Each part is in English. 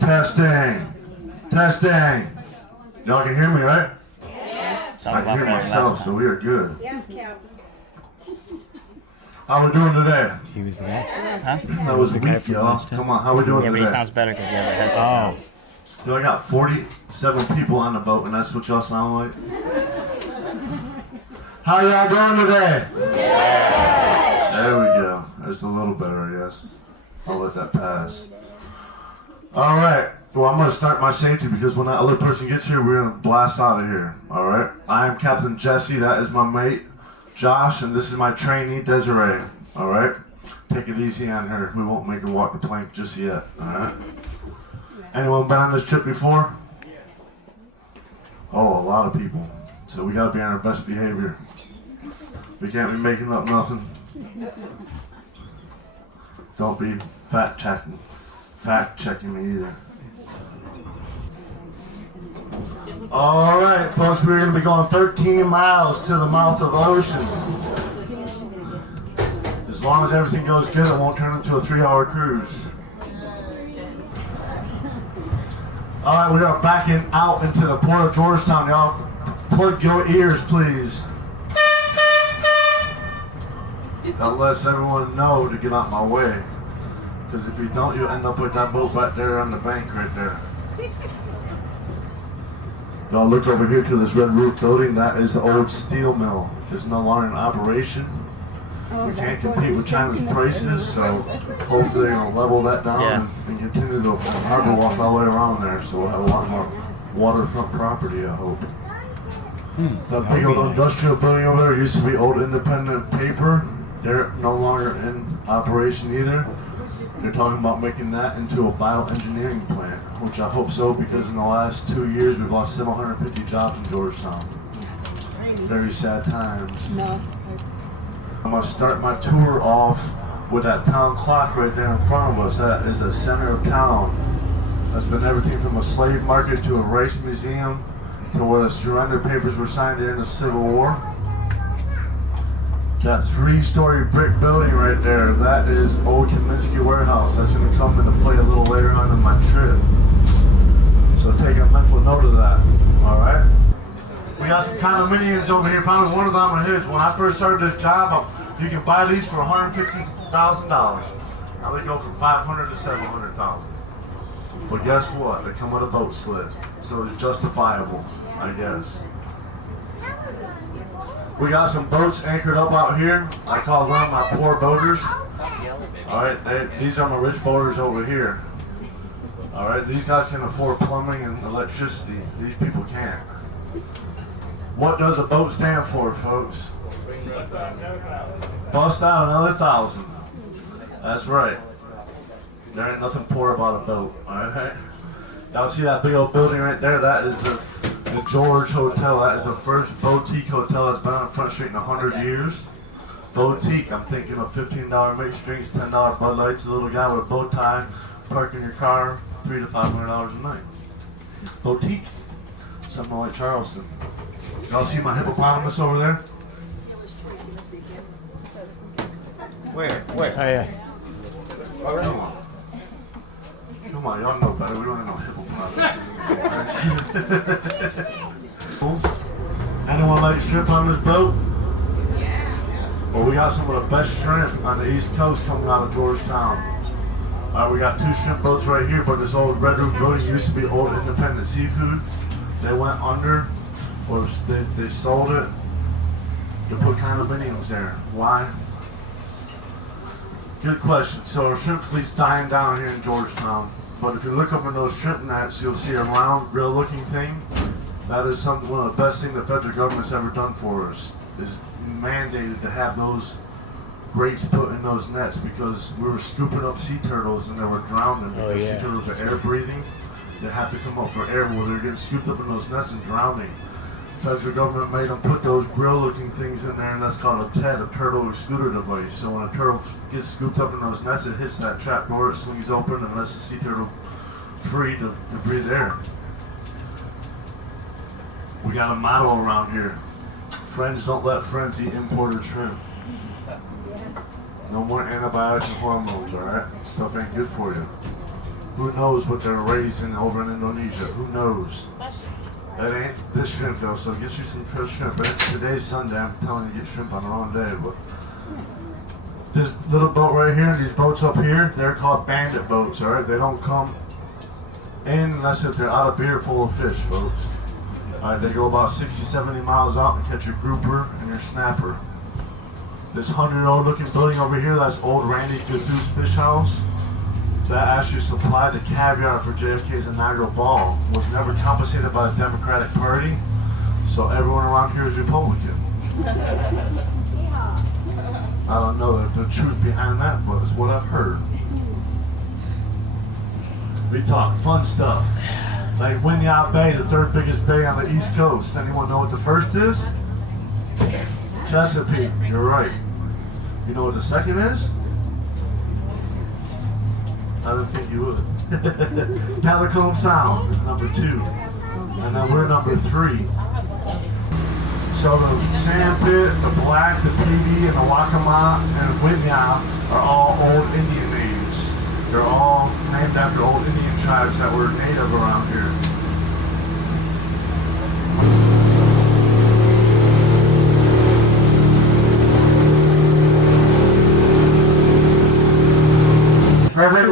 Testing. Testing. Y'all can hear me, right? Yes. I can hear myself, so we are good. Yes, Captain. How we doing today? He was the guy? Huh? That was the the guy week, from y'all. last time? Come on, how we doing Yeah, but he today? sounds better because he has a headset now. Dude, I got 47 people on the boat, and that's what y'all sound like? How y'all doing today? Yeah. There we go. That's a little better, I guess. I'll let that pass. All right. Well, I'm going to start my safety because when that other person gets here, we're going to blast out of here. All right. I am Captain Jesse. That is my mate, Josh, and this is my trainee, Desiree. All right. Take it easy on her. We won't make her walk the plank just yet. All right. Anyone been on this trip before? Oh, a lot of people. So we got to be on our best behavior. We can't be making up nothing. Don't be fact checking me either. All right, folks, we're going to be going 13 miles to the mouth of the ocean. As long as everything goes good, it won't turn into a 3-hour cruise. All right, we are backing out into the port of Georgetown. Y'all, plug your ears, please. That lets everyone know to get out my way. Because if you don't, you'll end up with that boat back there on the bank right there. Y'all look over here to this red roof building. That is the old steel mill. It's no longer in operation. We can't compete with China's prices, so hopefully they're going to level that down and continue the harbor walk all the way around there, so we'll have a lot more waterfront property, I hope. That big old industrial building over there used to be old Independent Paper. They're no longer in operation either. They're talking about making that into a bioengineering plant, which I hope so, because in the last 2 years we've lost 750 jobs in Georgetown. Very sad times. No. I'm going to start my tour off with that town clock right there in front of us. That is the center of town. That's been everything from a slave market to a race museum to where the surrender papers were signed during the Civil War. That 3-story brick building right there, that is old Kaminsky Warehouse. That's going to come into play a little later on in my trip. So take a mental note of that, all right? We got some condominiums over here. Probably one of them are his. When I first started this job, you can buy these for $150,000. Now they go from $500,000 to $700,000. But guess what? They come with a boat slip, so it's justifiable, I guess. We got some boats anchored up out here. I call them my poor boaters. All right, these are my rich boaters over here. All right, these guys can afford plumbing and electricity. These people can't. What does a boat stand for, folks? Bust out another 1,000. That's right. There ain't nothing poor about a boat, all right? Y'all see that big old building right there? That is the George Hotel. That is the first boutique hotel that's been on Front Street in 100 years. Boutique, I'm thinking of $15 mixed drinks, $10 Bud Lights, a little guy with a bow tie, parking your car, $300 to $500 a night. Boutique, something like Charleston. Y'all see my hippopotamus over there? Where? Oh, yeah. Come on, y'all know better. We don't have no hippopotamus. Anyone like shrimp on this boat? Well, we got some of the best shrimp on the East Coast coming out of Georgetown. We got 2 shrimp boats right here, but this old red roof building used to be old Independent Seafood. They went under, or they sold it to put condominiums there. Why? Good question. So our shrimp fleet's dying down here in Georgetown. But if you look up in those shrimp nets, you'll see a round, grill-looking thing. That is one of the best things the federal government's ever done for us. Is mandated to have those grates put in those nets because we were scooping up sea turtles and they were drowning because sea turtles are air breathing. They have to come up for air. Well, they're getting scooped up in those nets and drowning. Federal government made them put those grill-looking things in there, and that's called a TED, a turtle excluder device. So when a turtle gets scooped up in those nets, it hits that trap door, it swings open, and lets the sea turtle free to breathe air. We got a motto around here. Friends don't let friends eat imported shrimp. No more antibiotics and hormones, alright? Stuff ain't good for you. Who knows what they're raising over in Indonesia? Who knows? That ain't this shrimp though, so get you some fresh shrimp. But it's today's Sunday, I'm telling you to get shrimp on the wrong day. But this little boat right here, these boats up here, they're called bandit boats, alright? They don't come in unless if they're out of beer full of fish, folks. Alright, they go about 60, 70 miles out and catch your grouper and your snapper. This 100-year-old looking building over here, that's old Randy Gathoo's fish house. That actually supplied the caviar for JFK's inaugural ball, was never compensated by the Democratic Party, so everyone around here is Republican. I don't know the truth behind that, but it's what I've heard. We talk fun stuff, like Winyah Bay, the third biggest bay on the East Coast. Anyone know what the first is? Chesapeake, you're right. You know what the second is? I don't think you would. Telecom Sound is number 2. And then we're number 3. So the Sandpit, the Black, the PD, and the Waccamaw, and Winyah are all old Indian names. They're all named after old Indian tribes that were native around here.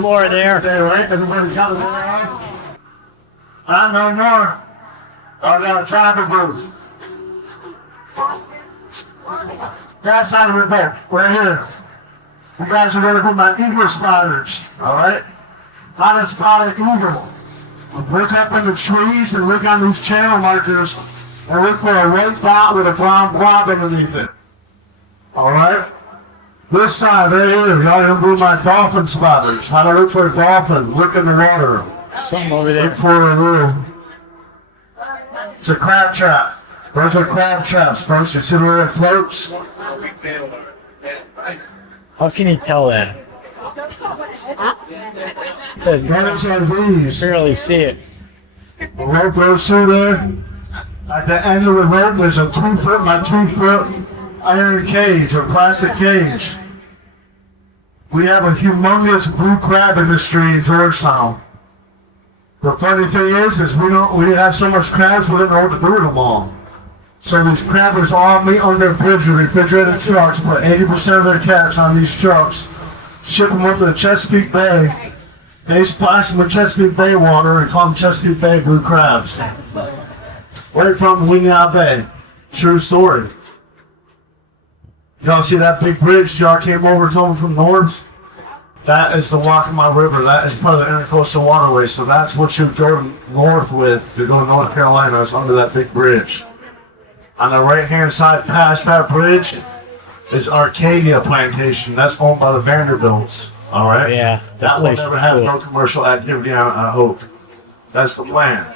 More there. Right? Everybody's got it there. I know more. I got a traffic booth. That side of it there, right here. You guys are gonna be my eagle spotters, alright? How to spot an eagle. Look up in the trees and look on these channel markers and look for a white dot with a brown blob underneath it. Alright? This side right here, y'all gonna be my dolphin spotters. How to look for a dolphin. Look in the water. Something over there. Look for a little. It's a crab trap. Those are crab traps, folks. You see where it floats? How can you tell that? Those are these. Barely see it. The rope goes through there. At the end of the rope, there's a 2-foot by 2-foot iron cage, or plastic cage. We have a humongous blue crab industry in Georgetown. The funny thing is we have so much crabs, we don't know what to do with them all. So these crabbers all meet on their bridge with refrigerated trucks, put 80% of their catch on these trucks, ship them up to the Chesapeake Bay. They splash them with Chesapeake Bay water and call them Chesapeake Bay blue crabs. Right from Winyah Bay. True story. Y'all see that big bridge y'all came over coming from north? That is the Waccamaw River. That is part of the Intercoastal Waterway. So that's what you go north with to go to North Carolina. It's under that big bridge. On the right-hand side past that bridge is Arcadia Plantation. That's owned by the Vanderbilts. All right? Yeah. That will never have no commercial activity on it, I hope. That's the plan.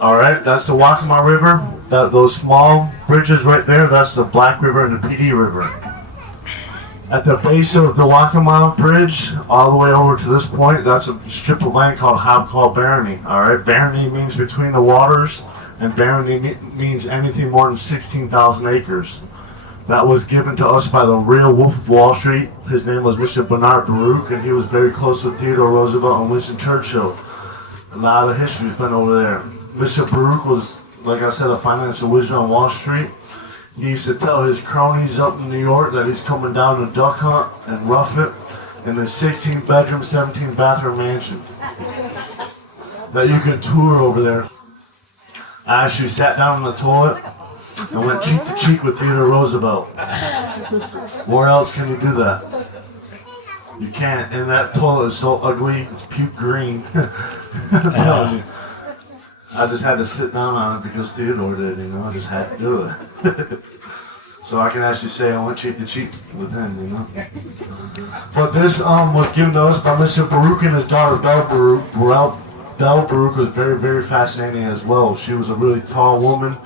All right? That's the Waccamaw River. Those small bridges right there, that's the Black River and the PD River. At the base of the Waccamaw Bridge, all the way over to this point, that's a strip of land called Hobclaw Barony. All right? Barony means between the waters, and barony means anything more than 16,000 acres. That was given to us by the real Wolf of Wall Street. His name was Mr. Bernard Baruch, and he was very close with Theodore Roosevelt and Winston Churchill. A lot of history's been over there. Mr. Baruch was, like I said, a financial wizard on Wall Street. He used to tell his cronies up in New York that he's coming down to duck hunt and rough it in a 16-bedroom, 17-bathroom mansion that you can tour over there. I actually sat down on the toilet and went cheek to cheek with Theodore Roosevelt. Where else can you do that? You can't. And that toilet is so ugly, it's puke green. I'm telling you. I just had to sit down on it because Theodore did, you know, I just had to do it. So I can actually say I went cheek to cheek with him, you know. But this was given to us by Mr. Baruch and his daughter Belle Baruch. Belle Baruch was very, very fascinating as well. She was a really tall woman.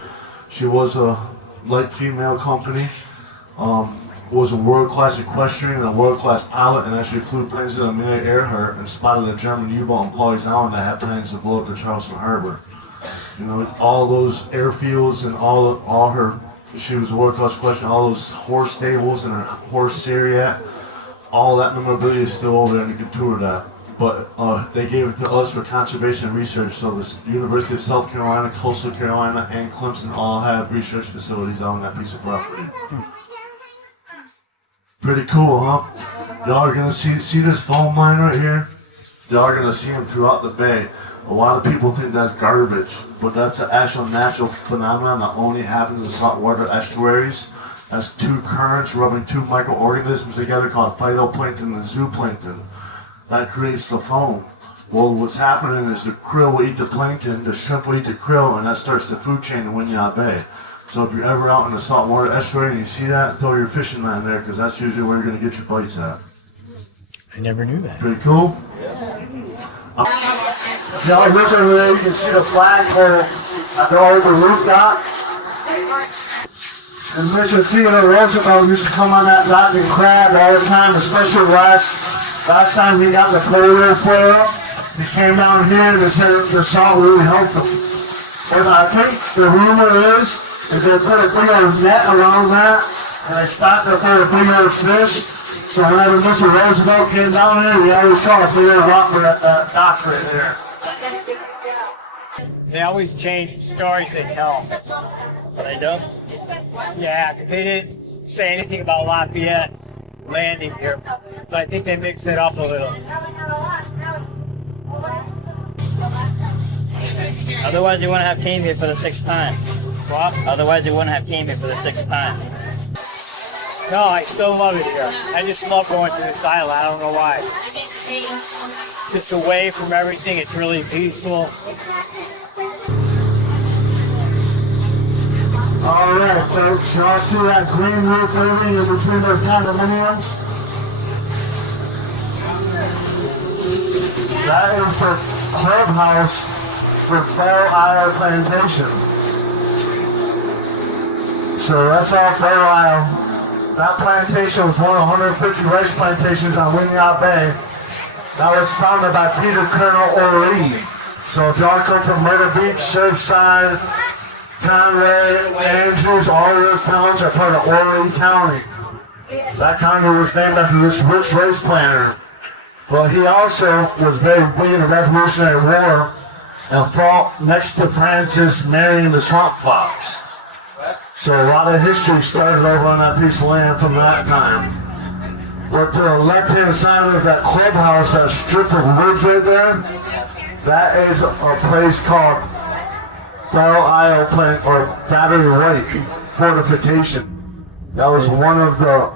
She was a light female company. Was a world-class equestrian and a world-class pilot, and actually flew planes in Amelia Earhart and spotted a German U-boat on Pawleys Island that had plans to blow up the Charleston Harbor. You know, all those airfields and all her, she was a world-class equestrian, all those horse stables and her horse Syriac, all that memorabilia is still over there and you can tour that. but they gave it to us for conservation research. So the University of South Carolina, Coastal Carolina, and Clemson all have research facilities on that piece of property. Pretty cool, huh? Y'all are gonna see this foam line right here? Y'all are gonna see them throughout the bay. A lot of people think that's garbage, but that's an actual natural phenomenon that only happens in saltwater estuaries. That's two currents rubbing two microorganisms together called phytoplankton and zooplankton. That creates the foam. Well, what's happening is the krill will eat the plankton, the shrimp will eat the krill, and that starts the food chain in Winyah Bay. So if you're ever out in the saltwater estuary and you see that, throw your fishing line there, because that's usually where you're going to get your bites at. I never knew that. Pretty cool? If y'all look over there, you can see the flagpole at the old rooftop. And Mr. Theodore Roosevelt used to come on that dock and crab all the time, especially last time he got the polio flare up. He came down here and they said the salt really helped him. But I think the rumor is they put a big old net around that and they stopped it for a big old fish. So whenever Mr. Roosevelt came down here, we always caught a big old rock for that dock right there. They always change stories they tell. They do? Yeah, they didn't say anything about Lafayette landing here, so I think they mixed it up a little. Otherwise, you wouldn't have came here for the 6th time. What? Otherwise, you wouldn't have came here for the 6th time. No, I still love it here. I just love going to this island. I don't know why. Just away from everything. It's really peaceful. Alright folks, y'all see that green roof building in between those condominiums? That is the clubhouse for Belle Isle Plantation. So that's all Belle Isle. That plantation was one of 150 rice plantations on Winyah Bay. That was founded by Peter Colonel O'Reilly. So if y'all come from Myrtle Beach, Surfside, Conway, Andrews, all of those towns are part of Horry County. That county was named after this rich race planter. But he also was very big in the Revolutionary War and fought next to Francis Marion the Swamp Fox. So a lot of history started over on that piece of land from that time. But to the left-hand side of that clubhouse, that strip of woods right there, that is a place called Belle Isle or Battery Lake Fortification. That was one of the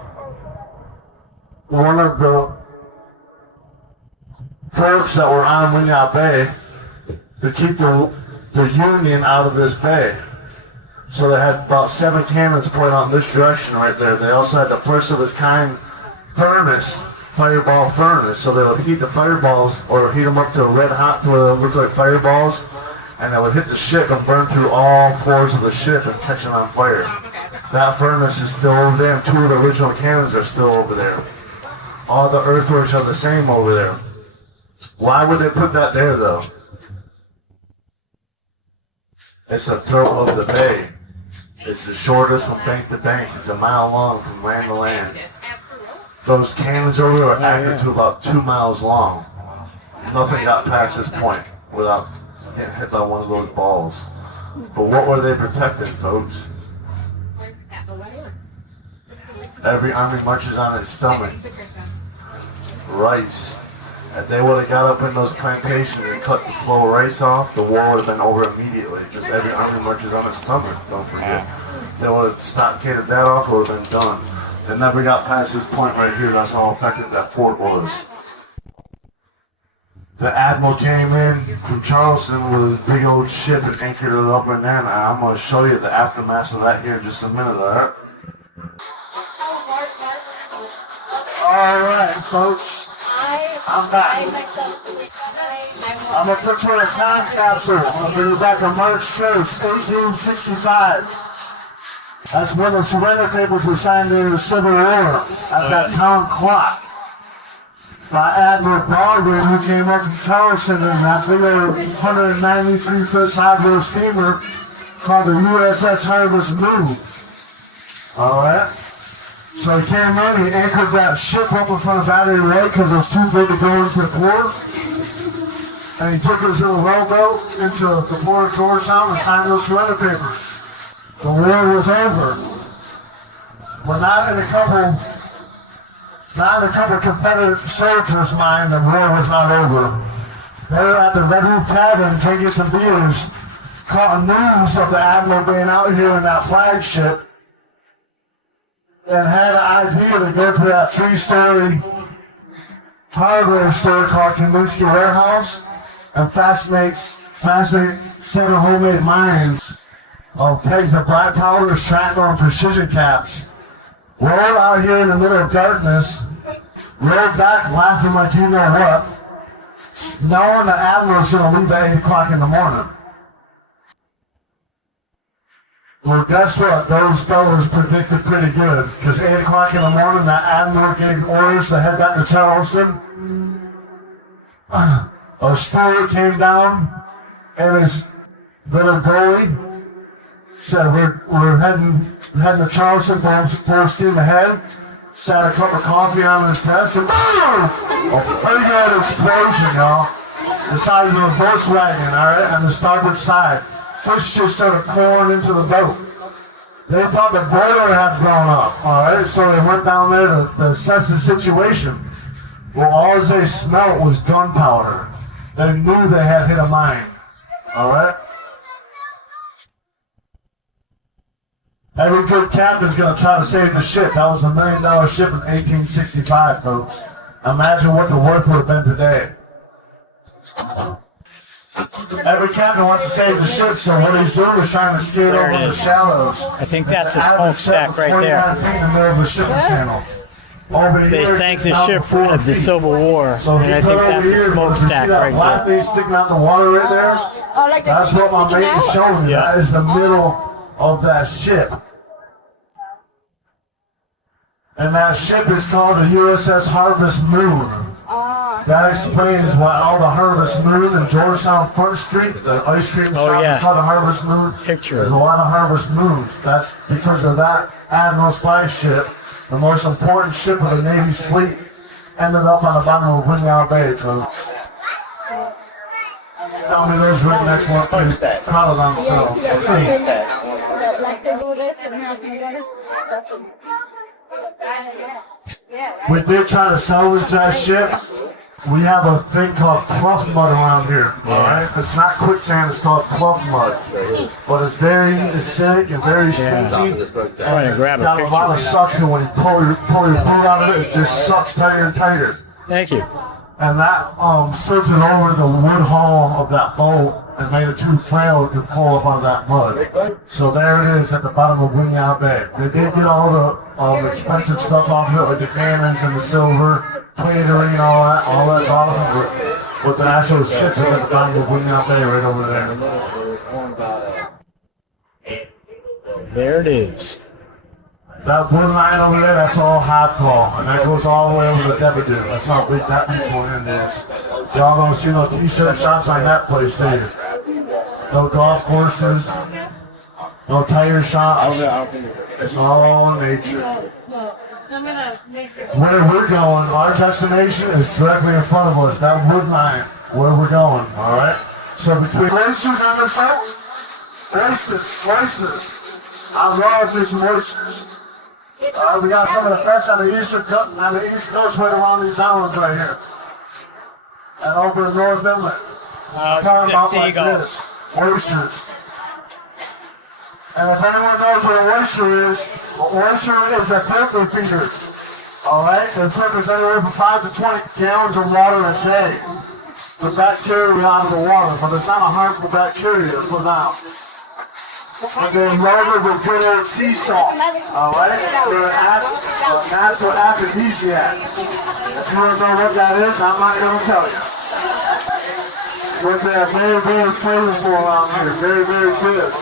forts that were on Winyah Bay to keep the Union out of this bay. So they had about 7 cannons pointed out in this direction right there. They also had the first of its kind furnace, fireball furnace. So they would heat the fireballs or heat them up to red hot to where they look like fireballs, and they would hit the ship and burn through all floors of the ship and catch it on fire. That furnace is still over there, and 2 of the original cannons are still over there. All the earthworks are the same over there. Why would they put that there though? It's the throat of the bay. It's the shortest from bank to bank. It's a mile long from land to land. Those cannons over there are accurate to about 2 miles long. Nothing got past this point without getting hit by one of those balls. But what were they protecting, folks? Every army marches on its stomach. Rice. If they would have got up in those plantations and cut the flow of rice off, the war would have been over immediately. Because every army marches on its stomach, don't forget. They would have stockaded that off, it would have been done. They never got past this point right here. That's how effective that fort was. The admiral came in from Charleston with his big old ship and anchored it up in there. And I'm going to show you the aftermath of that here in just a minute. All right, folks. I'm back. I'm going to put you in a time capsule. I'm going to bring you back to March 1st, 1865. That's when the surrender papers were signed during the Civil War at that town clock by Admiral Baldwin, who came up from Charleston in that big old 193-foot sidewheel steamer called the USS Harvest Moon. All right. So he came in, he anchored that ship up in front of Battery Lake because it was too big to go into the port. And he took his little rowboat into the port of Georgetown and signed those surrender papers. The war was over. But not in a couple Confederate soldiers' mind, the war was not over. They were at the Red Roof Tavern drinking some beers, caught news of the admiral being out here in that flagship, and had an idea to go to that 3-story hardware store called Kaminsky Warehouse and fabricate 7 homemade mines of kegs of black powder, shrapnel, and precision caps. Rolled out here in the middle of darkness, rolled back laughing like you know what, knowing the admiral's going to leave at 8 o'clock in the morning. Well, guess what? Those fellows predicted pretty good, because 8 o'clock in the morning, that admiral gave orders to head back to Charleston. A steward came down, and his little goalie said, we're heading to Charleston, full steam ahead. Sat a cup of coffee on his desk, and boom! A pretty good explosion, y'all. The size of a Volkswagen, alright, on the starboard side. Fish just started pouring into the boat. They thought the boiler had blown up, alright? So they went down there to assess the situation. Well, all they smelled was gunpowder. They knew they had hit a mine, alright? Every good captain's going to try to save the ship. That was $1 million ship in 1865, folks. Imagine what the worth would have been today. Every captain wants to save the ship, so what he's doing is trying to skate over the shallows. I think that's the smokestack right there. In the middle of the shipping channel. They sank the ship for the Civil War, and I think that's the smokestack right black there. thing sticking out in the water right there. That's what my mate is showing you. That is the middle of that ship. And that ship is called the USS Harvest Moon. That explains why all the Harvest Moon in Georgetown Front Street, the ice cream shop is called the Harvest Moon. There's a lot of Harvest Moons. That's because of that Admiral's flagship, the most important ship of the Navy's fleet, ended up on the bottom of Wingow Bay, folks. Tell me those rednecks weren't pretty proud of themselves. We did try to salvage that ship. We have a thing called pluff mud around here, alright? It's not quicksand, it's called pluff mud. But it's very acidic and very stinky. And it's got a lot of suction. When you pull your food out of it, it just sucks tighter and tighter. Thank you. And that sifted over the wood hull of that boat and made it too frail to pull up on that mud. So there it is at the bottom of Wingow Bay. They did get all the expensive stuff off of it, like the cannons and the silver, platery and all that's off of it. But the actual ship is at the bottom of Wingow Bay right over there. There it is. That wood line over there, that's all hot claw, and that goes all the way over the Debaduke. That's how big that piece of land is. Y'all don't see no t-shirt shops on that place, do you? No golf courses, no tire shops. It's all nature. Where we're going, our destination is directly in front of us. That wood line, where we're going, all right? So between oysters on this boat, oysters. I love this oysters. We got some of the best on the East Coast right around these islands right here. And over in North Inlet. I'm talking about like this, oysters. And if anyone knows what an oyster is a filter feeder. Alright? It filters anywhere from 5 to 20 gallons of water a day. The bacteria out of the water, but it's not a harmful bacteria for now. And then loaded with good old sea salt, alright? They're a natural aphrodisiac. If you don't know what that is, I'm not going to tell you. But they're very, very flavorful around here. Very, very good.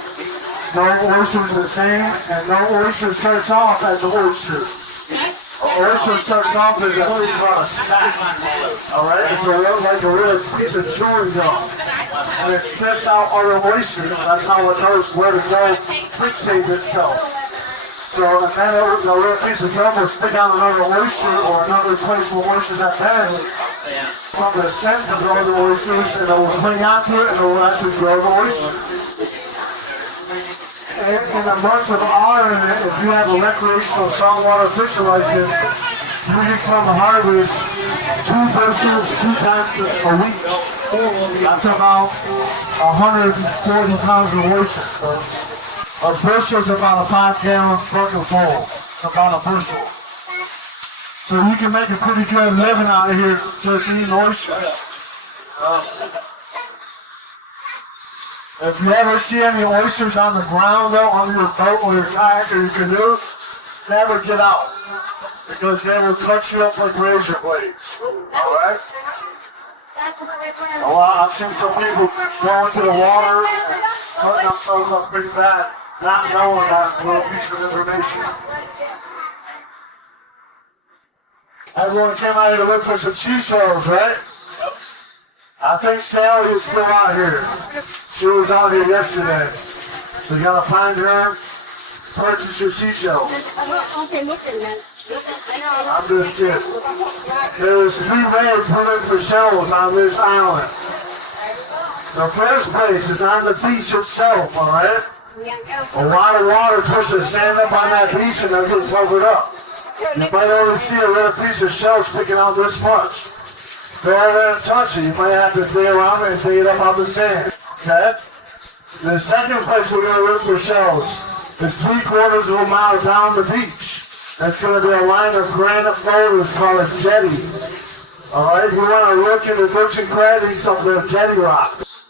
No oyster's the same, and no oyster starts off as an oyster. An oyster starts off as a snack. Alright? It's like a real piece of chewing gum. And it spits out other oysters. That's how it knows where to go fixate itself. So and then the little piece of gum will stick on another oyster or another place where oysters are buried. From the scent to grow the oysters, and it will cling onto it, and it will actually grow the oyster. And in the months of autumn, if you have a recreational saltwater fishing license, you can come harvest 2 bushels 2 times a week. That's about 140 pounds of oysters. So a bushel is about a 5-gallon bucket full. It's about a bushel. So you can make a pretty good living out of here just eating oysters. If you ever see any oysters on the ground though, on your boat or your kayak or your canoe, never get out. Because they will cut you up like razor blades. Alright? Well, I've seen some people go into the water and cut themselves up pretty bad, not knowing that little piece of information. Everyone came out here to look for some seashells, right? Yep. I think Sally is still out here. She was out here yesterday. So you gotta find her, purchase your seashells. I'm just kidding. There's 3 ways looking for shells on this island. The first place is on the beach itself, alright? A lot of water pushes sand up on that beach and they'll get covered up. You might only see a little piece of shell sticking out this much. Go over there and touch it. You might have to dig around it and dig it up out the sand. Okay? The second place we're going to look for shells is 3/4 of a mile down the beach. That's going to be a line of granite boulders called a jetty. Alright? You want to look in the nooks and crannies of the jetty rocks.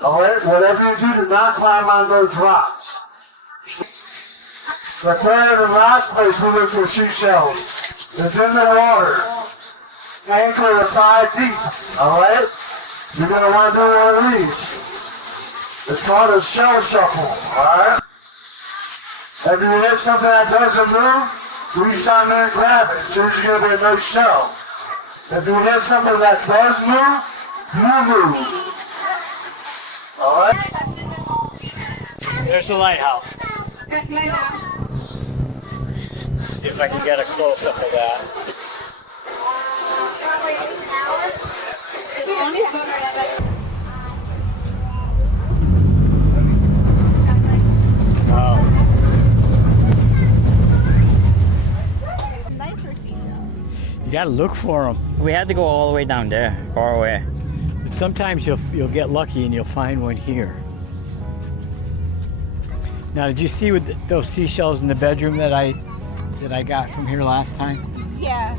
Alright? Whatever you do not climb on those rocks. The third and last place we look for seashells is in the water. Anchor at 5 feet. Alright? You're going to want to do one of these. It's called a shell shuffle. Alright? If you hit something that doesn't move, reach down there and grab it. It's usually going to be a nice shell. If you hit something that does move, you move. Alright? There's the lighthouse. See if I can get a close-up of that. Wow. You gotta look for them. We had to go all the way down there, far away. But sometimes you'll get lucky and you'll find one here. Now, did you see with those seashells in the bedroom that I got from here last time? Yeah.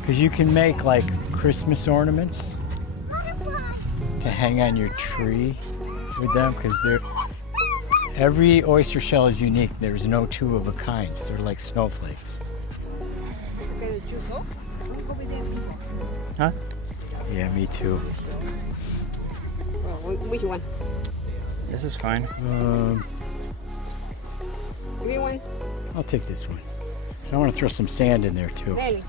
Because you can make like Christmas ornaments to hang on your tree with them. Because every oyster shell is unique. There's no 2 of a kind. They're like snowflakes. Huh? Yeah, me too. Which one? This is fine. Green one? I'll take this one. So I want to throw some sand in there too. Then.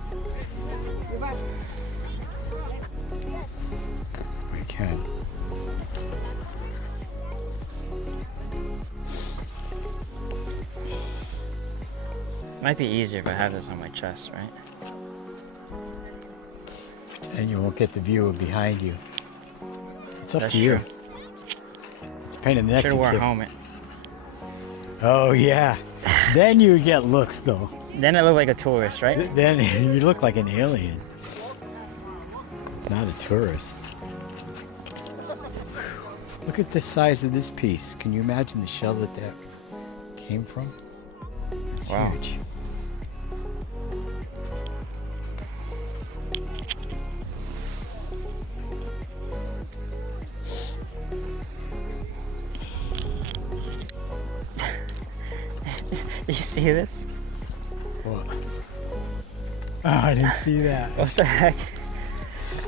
I can. Might be easier if I have this on my chest, right? And you won't get the view of behind you. It's up That's to you. true. It's a pain in the neck. Should to have worn a keep- helmet. Oh yeah. Then you get looks though. Then I look like a tourist, right? Then you look like an alien. Not a tourist. Look at the size of this piece. Can you imagine the shell that came from? It's Wow. huge. Do you see this? What? Oh, I didn't see that. What the heck?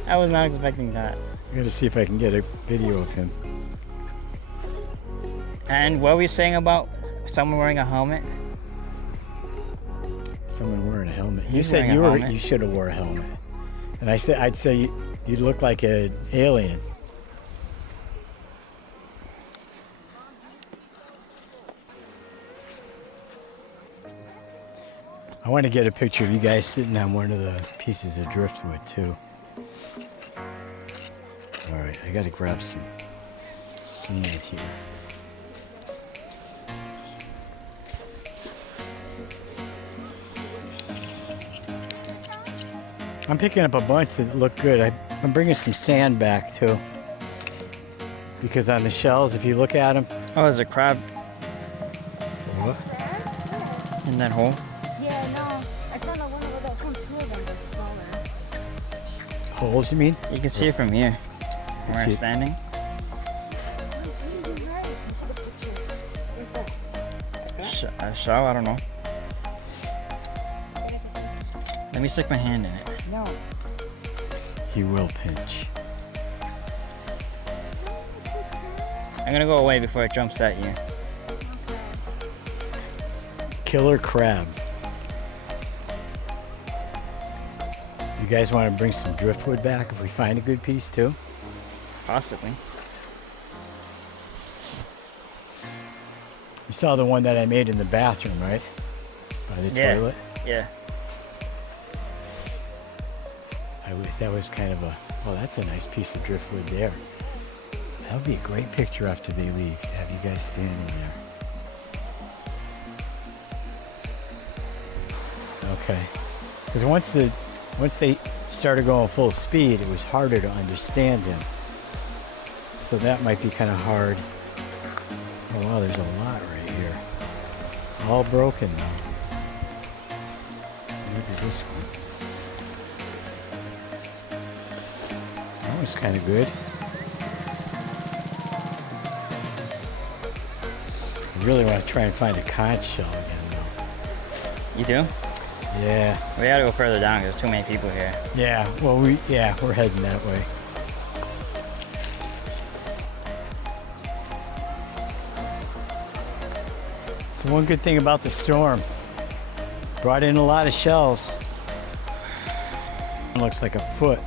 I was not expecting that. I'm gonna see if I can get a video of him. And what were you saying about someone wearing a helmet? Someone wearing a helmet. You He's said wearing a helmet. you should have wore a helmet. And I'd say you'd look like an alien. I want to get a picture of you guys sitting on one of the pieces of driftwood too. All right, I got to grab some sand here. I'm picking up a bunch that look good. I'm bringing some sand back too. Because on the shells, if you look at them. Oh, there's a crab What? in that hole. Yeah, no. I found out one of those. Two of them are smaller. Holes, you mean? You can see it from here, where see I'm it. standing. You're right. Take a picture. What's that? A shell? I don't know. Let me stick my hand in it. No. He will pinch. I'm gonna go away before it jumps at you. Killer crab. You guys want to bring some driftwood back if we find a good piece too? Possibly. You saw the one that I made in the bathroom, right? By the Yeah. toilet? Yeah. That was kind of a, well, that's a nice piece of driftwood there. That would be a great picture after they leave to have you guys standing there. Okay. Because once they started going full speed, it was harder to understand him. So that might be kind of hard. Oh wow, there's a lot right here. All broken though. Maybe this one. That was kind of good. I really want to try and find a conch shell again though. You do? Yeah. We gotta go further down because there's too many people here. Yeah, well we're heading that way. So one good thing about the storm, brought in a lot of shells. It looks like a foot.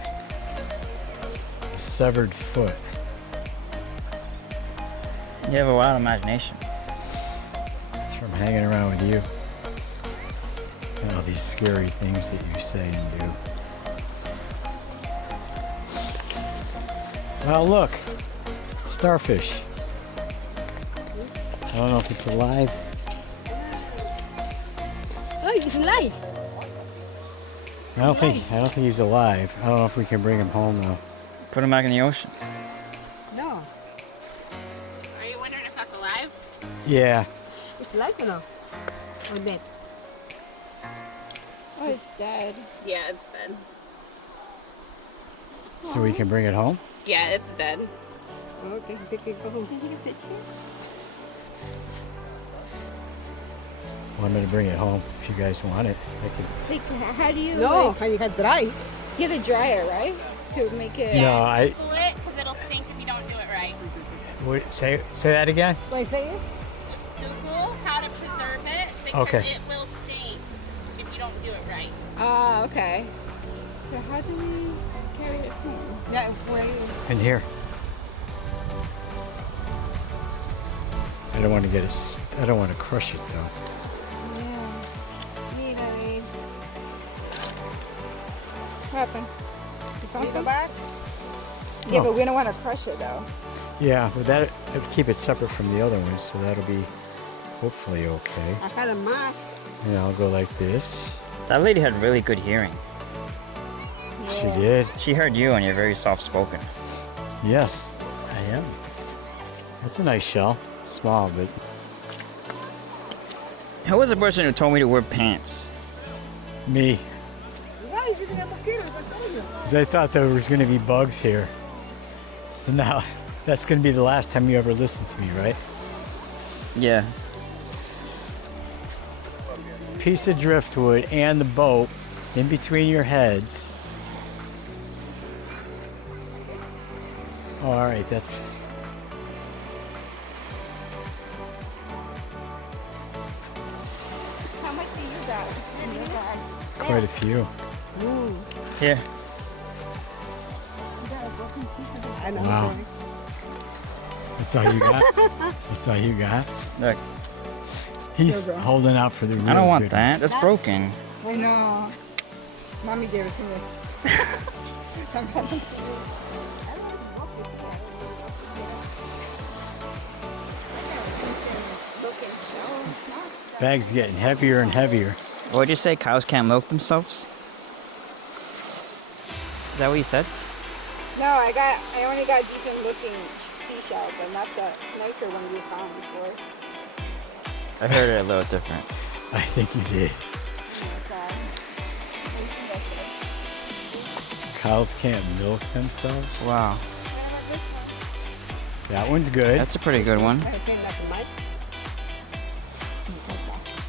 A severed foot. You have a wild imagination. It's from hanging around with you. And all these scary things that you say and do. Well, look, starfish. I don't know if it's alive. Oh, it's light. I don't think he's alive. I don't know if we can bring him home though. Put him back in the ocean. No. Are you wondering if that's alive? Yeah. It's light or no? Or dead? Oh, it's dead. Yeah, it's dead. So we can bring it home? Yeah, it's dead. Okay, take it home. Can I take a picture? Well, I'm gonna bring it home if you guys want it. I can. Like, how do you? No. How you got dry? You have a dryer, right? To make it. No, I. Google it because it'll stink if you don't do it right. Wait, say that again. Like that? Google how to preserve it because Okay. it will stink if you don't do it right. Ah, okay. So how do we carry it home? That way. In here. I don't want to get it. I don't want to crush it though. What happened? You found some? Back? Yeah, Oh. but we don't want to crush it though. Yeah, but that would keep it separate from the other ones, so that'll be hopefully okay. I had a mask. And I'll go like this. That lady had really good hearing. She did. She heard you and you're very soft spoken. Yes, I am. That's a nice shell. Small, but Who was the person who told me to wear pants? me. Why? You didn't have mosquitoes, I told you. 'Cause I thought there was going to be bugs here. So now, that's going to be the last time you ever listen to me, right? Yeah. Piece of driftwood and the boat in between your heads. Oh, all right, that's... How much do you got? In your bag? quite a few. Here. You got a broken piece of it. I know. Wow. That's all you got? That's all you got? Look, He's holding out for the real I don't want good that. ones. That's broken. I know. Mommy gave it to me. I'm gonna see you. I don't know what this is. Look and show. Bag's getting heavier and heavier. What'd you say? Cows can't milk themselves? Is that what you said? No, I only got decent looking seashells, but not the nicer one you found before. I heard it a little different. I think you did. Cows can't milk themselves. Wow. That one's good. That's a pretty good one. I think that's my.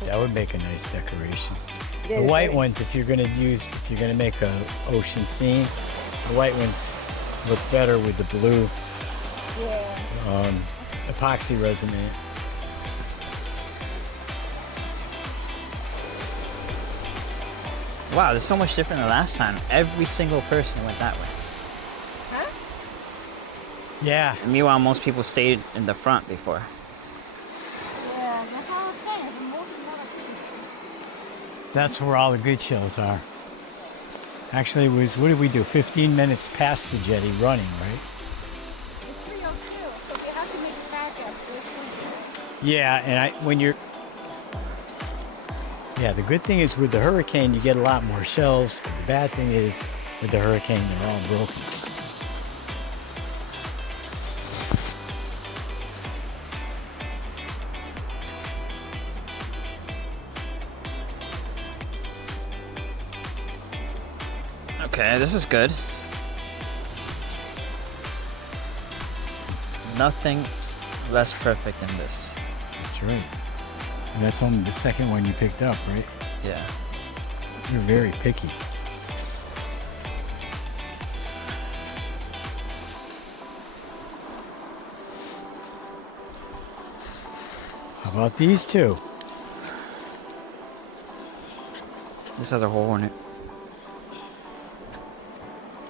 That would make a nice decoration. Yeah, The white right. ones, if you're gonna make a ocean scene, the white ones look better with the blue Yeah. epoxy resin in it. Wow, there's so much different than last time. Every single person went that way. Huh? Yeah. And meanwhile, most people stayed in the front before. Yeah, that's all I'm saying. The most That's where all the good shells are. Actually, it was, what did we do? 15 minutes past the jetty running, right? It's 3:02, so they have to make it back at 4:20. Yeah, and yeah, the good thing is with the hurricane, you get a lot more shells. But the bad thing is with the hurricane, they're all broken. Okay, this is good. Nothing less perfect than this. That's right. And that's only the second one you picked up, right? Yeah. You're very picky. How about these two? This has a hole in it.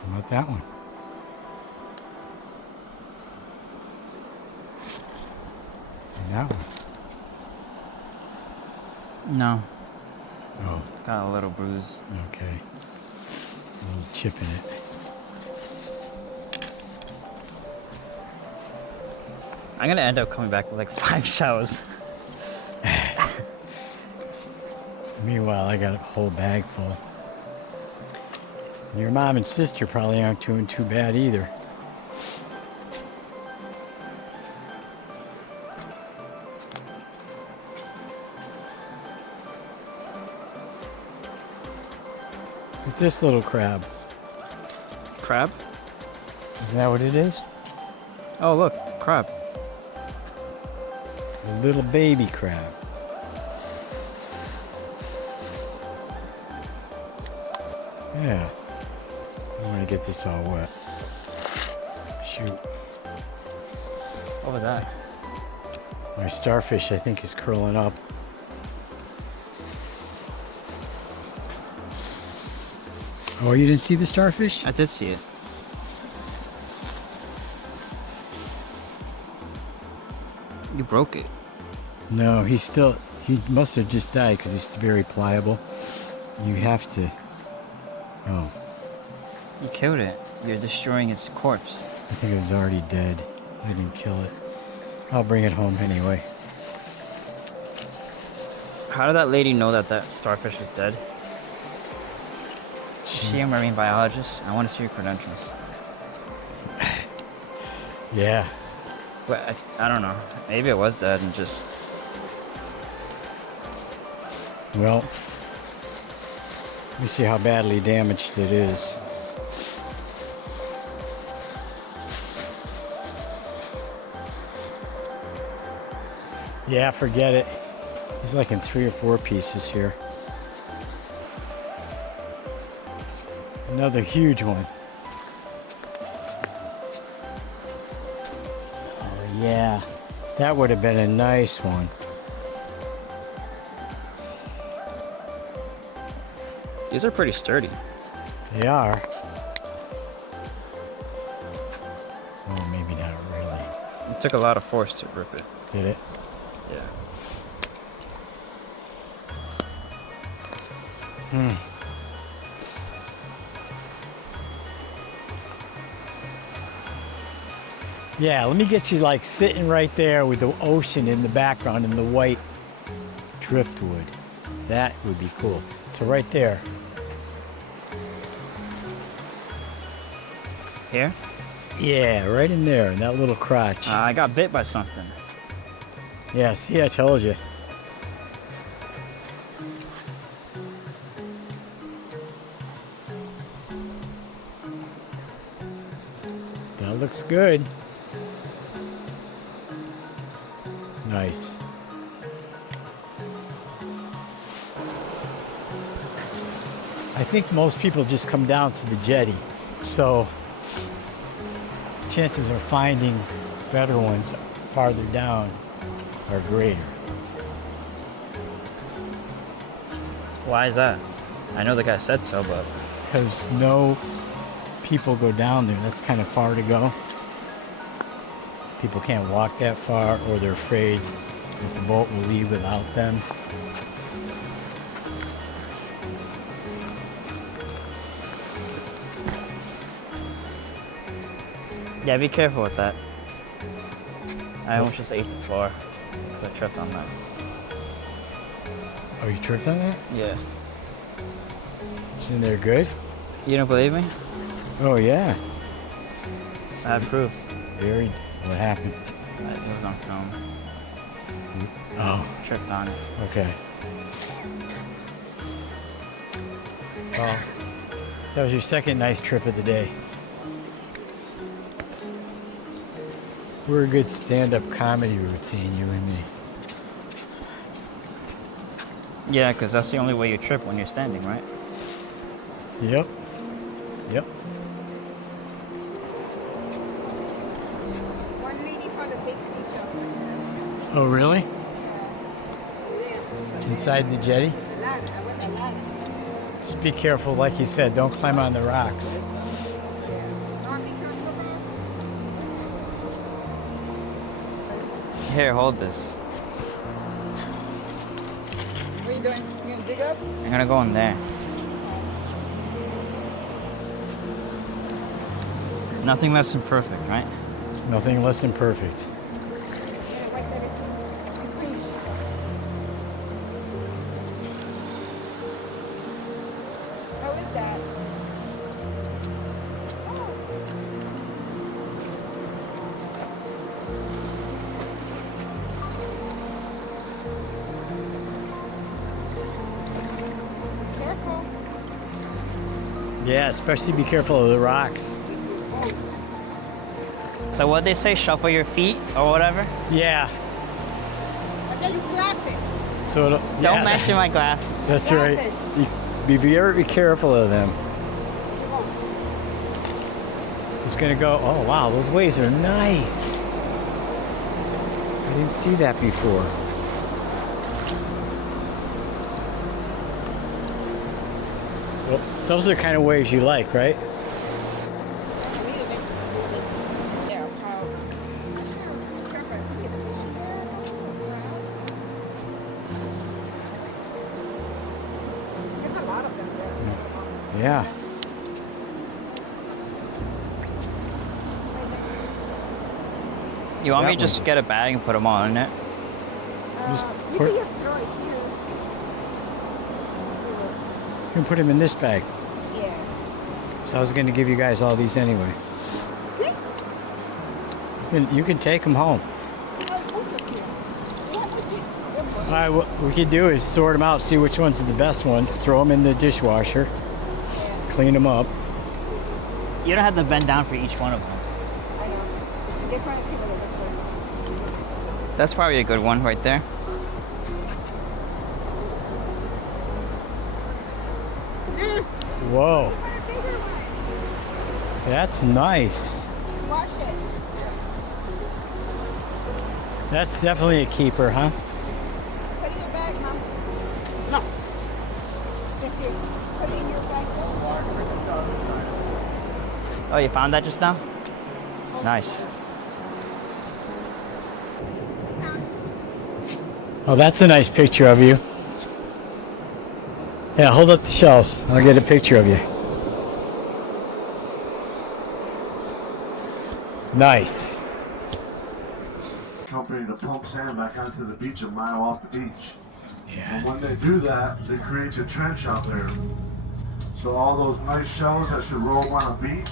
How about that one? And that one? No. Oh, Got a little bruise. okay. A little chip in it. I'm gonna end up coming back with like 5 shells. Meanwhile, I got a whole bag full. And your mom and sister probably aren't doing too bad either. With this little crab. Crab? Isn't that what it is? Oh, look, crab. A little baby crab. Yeah. I don't want to get this all wet. Shoot. What was that? My starfish, I think, is curling up. Oh, you didn't see the starfish? I did see it. You broke it. No, he must have just died because he's very pliable. You have to. Oh, You killed it. You're destroying its corpse. I think it was already dead. I didn't kill it. I'll bring it home anyway. How did that lady know that that starfish was dead? Is she a marine biologist? I want to see your credentials. Yeah. But I don't know. Maybe it was dead and just... Well, let me see how badly damaged it is. Yeah, forget it. He's like in 3 or 4 pieces here. Another huge one. Oh yeah, that would have been a nice one. These are pretty sturdy. They are. Oh, maybe not really. It took a lot of force to rip it. Did it? Yeah. Yeah, let me get you like sitting right there with the ocean in the background and the white driftwood. That would be cool. So right there. Here? Yeah, right in there, in that little crotch. I got bit by something. Yeah, see, I told you. That looks good. Nice. I think most people just come down to the jetty, so chances of finding better ones farther down are greater. Why is that? I know the guy said so, but Because no people go down there. That's kind of far to go. People can't walk that far, or they're afraid that the boat will leave without them. yeah, be careful with that. I almost just ate the floor because I tripped on that. Oh, you tripped on that? Yeah. It's in there good? You don't believe me? Oh, yeah. I have proof. Very. What happened? It was on film. Oh, Tripped on it. okay. Well, that was your second nice trip of the day. We're a good stand-up comedy routine, you and me. Yeah, because that's the only way you trip when you're standing, right? Yep. Yep. One lady found a big seashell. Oh, really? Yeah. It's inside the jetty? The land. I went the land. Just be careful, like you said, don't climb on the rocks. Here, hold this. What are you doing? You gonna dig up? I'm gonna go in there. Nothing less than perfect, right? Nothing less than perfect. Yeah, wipe everything. Clean. How is that? Careful. Yeah, especially be careful of the rocks. So what they say, shuffle your feet or whatever? Yeah. I got your glasses. So Don't mention my glasses. That's right. Glasses. Be very careful of them. It's gonna go. Oh wow, those waves are nice. I didn't see that before. Well, those are the kind of waves you like, right? Yeah, how? There's a lot of them there. Yeah. You want me That to just get a bag and put them all in it? Just You put- can just throw it here. You can put them in this bag. Yeah. So I was gonna give you guys all these anyway. You can take them home. All right, what we could do is sort them out, see which ones are the best ones, throw them in the dishwasher, clean them up. You don't have to bend down for each one of them. I know. I just want to see what it looks like. That's probably a good one right there. Whoa, that's nice. Wash it. That's definitely a keeper, huh? Put it in your bag, Mom. No. Just here. Put it in your bag. Oh, you found that just now? Nice. Oh, that's a nice picture of you. Yeah, hold up the shells. I'll get a picture of you. Nice. Company to pump sand back onto the beach a mile off the beach. Yeah. And when they do that, it creates a trench out there. So all those nice shells that should roll on a beach,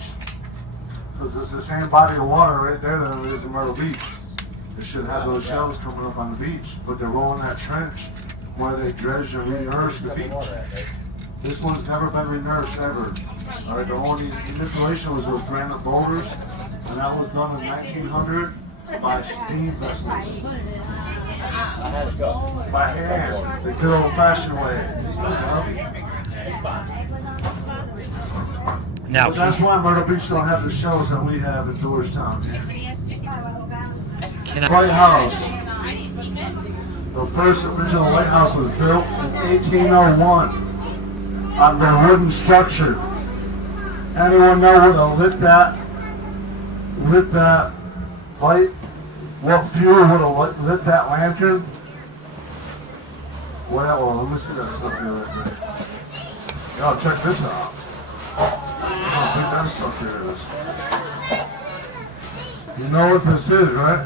because it's the same body of water right there that it is in Myrtle Beach. It should have those shells coming up on the beach, but they're rolling that trench where they dredge and re-nourish the beach. This one's never been re-nourished ever. All right, the only manipulation was those granite boulders, and that was done in 1900 by steam vessels. By hand, the good old-fashioned way. Now, But that's why Myrtle Beach don't have the shells that we have in Georgetown here. can I, White House. The first original White House was built in 1801 on the wooden structure. Anyone know what lit that light? What fuel would have lit that lantern? Well, let me see that stuff here right there. Y'all check this out. I don't think that stuff here is. You know what this is, right?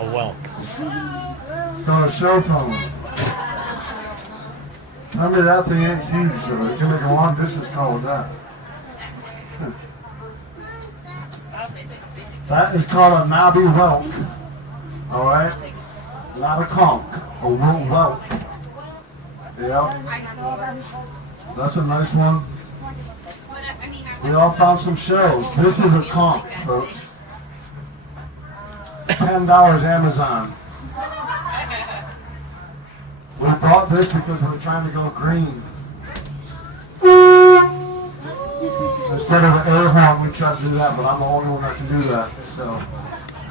oh well. On a cell phone. Tell me that thing ain't huge, so it can make a long distance call with that. That is called a knobby whelk. Alright? Not a conch. A whelk. Yeah. That's a nice one. We all found some shells. This is a conch, folks. $10 Amazon. We bought this because we were trying to go green. Instead of an air horn, we tried to do that, but I'm the only one that can do that, so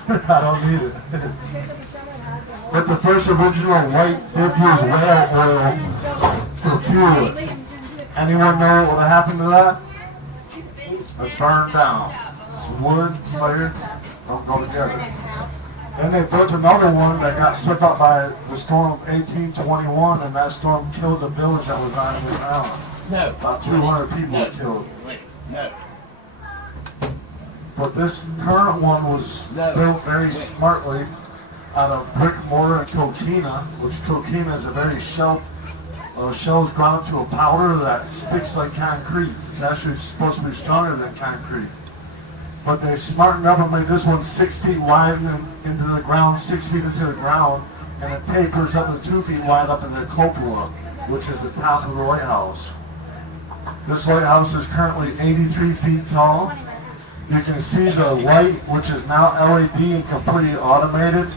I don't need it. But the first original white did use whale oil for fuel. Anyone know what happened to that? It burned down. Some wood, fire, don't go together. Then they built another one that got swept up by the storm of 1821, and that storm killed the village that was on this island. No. About 200 people were killed. No. But this current one was built very smartly out of brick mortar and coquina, which coquina is a very shells ground to a powder that sticks like concrete. It's actually supposed to be stronger than concrete. But they smartened up and made this one 6 feet wide into the ground, 6 feet into the ground, and it tapers up to 2 feet wide up in the cupola, which is the top of the lighthouse. This lighthouse is currently 83 feet tall. You can see the light, which is now LED and completely automated.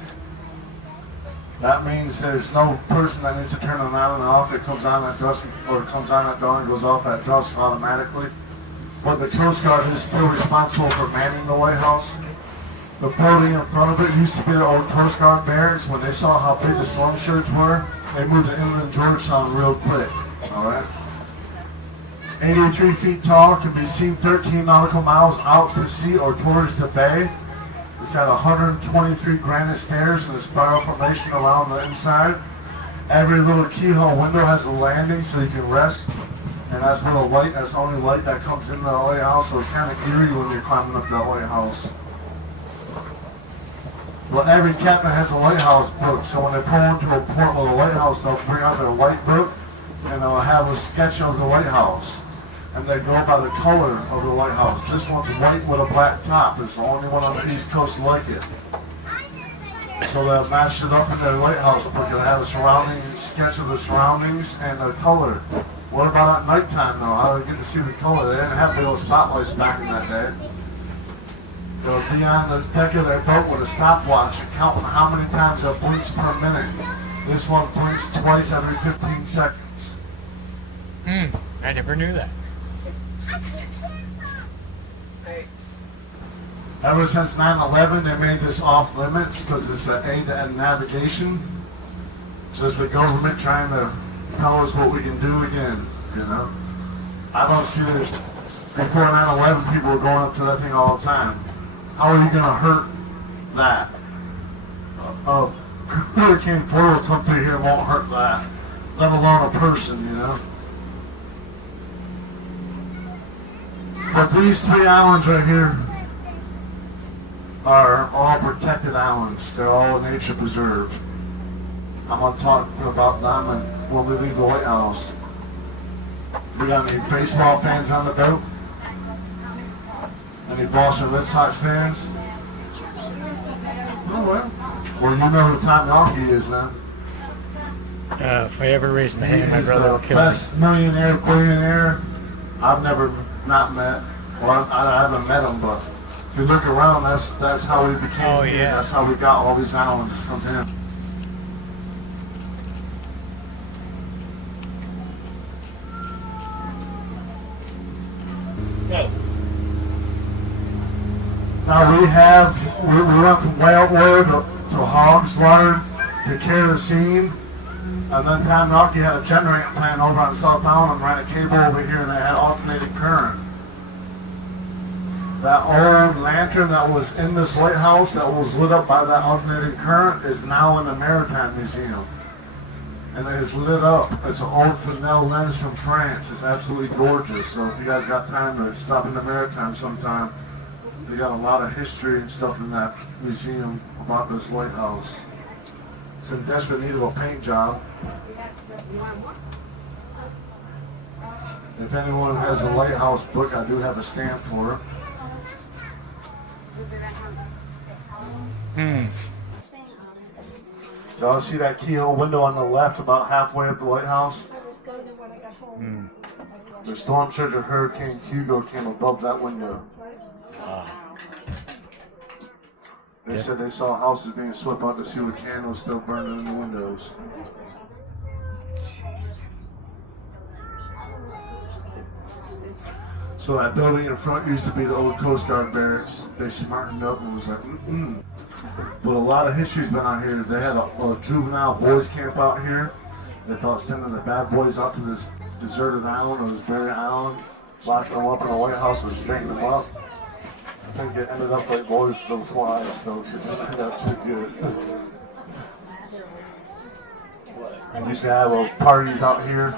That means there's no person that needs to turn it on and off. It comes on at dusk, or it comes on at dawn and goes off at dusk automatically. But the Coast Guard is still responsible for manning the lighthouse. The building in front of it used to be the old Coast Guard barracks. When they saw how big the storm surge were, they moved to inland Georgetown real quick. All right. 83 feet tall, can be seen 13 nautical miles out to sea or towards the bay. It's got 123 granite stairs and a spiral formation around the inside. Every little keyhole window has a landing so you can rest. And that's where the light, that's the only light that comes into the lighthouse, so it's kind of eerie when you're climbing up that lighthouse. Well, every captain has a lighthouse book, so when they pull into a port with a lighthouse, they'll bring out their light book, and they'll have a sketch of the lighthouse. And they go by the color of the lighthouse. This one's white with a black top. It's the only one on the East Coast like it. So they'll match it up in their lighthouse book. It'll have a surrounding sketch of the surroundings and the color. What about at nighttime though? How do they get to see the color? They didn't have the old spotlights back in that day. They'll be on the deck of their boat with a stopwatch and counting how many times it blinks per minute. This one blinks twice every 15 seconds. I never knew that. Ever since 9/11, they made this off limits because it's an aid-to-end navigation. So it's the government trying to tell us what we can do again, you know? I don't see this. Before 9/11, people were going up to that thing all the time. How are you going to hurt that? Hurricane 4 will come through here and won't hurt that, let alone a person, you know? But these 3 islands right here are all protected islands. They're all nature preserve. I'm gonna talk about them and when we leave the White House. We got any baseball fans on the boat? Any Boston Red Sox fans? Oh well. Well, you know who Tom Yawkey is then. If I ever raise my hand, my He's brother will the kill me. best millionaire, billionaire I've never not met. Well, I haven't met him, but if you look around, that's how we became. Oh, here. yeah. That's how we got all these islands from him. Now we went from whaleboard to hog's lard to kerosene, and then Tom Yawkey had a generating plant over on South Island and ran a cable over here and they had alternating current. That old lantern that was in this lighthouse that was lit up by that alternating current is now in the Maritime Museum. And it is lit up. It's an old Fresnel lens from France. It's absolutely gorgeous. So if you guys got time to stop in the Maritime sometime, they got a lot of history and stuff in that museum about this lighthouse. It's in desperate need of a paint job. If anyone has a lighthouse book, I do have a stamp for it. Y'all see that keyhole window on the left about halfway up the lighthouse? The storm surge of Hurricane Hugo came above that window. They said they saw houses being swept out to see the candles still burning in the windows. So that building in front used to be the old Coast Guard barracks. They smartened up and was like, But a lot of history's been out here. They had a juvenile boys camp out here. They thought sending the bad boys out to this deserted island or this buried island, locking them up in a White House would straighten them up. I think it ended up like boys to the flies, folks. It didn't end up too good. We used to have parties out here.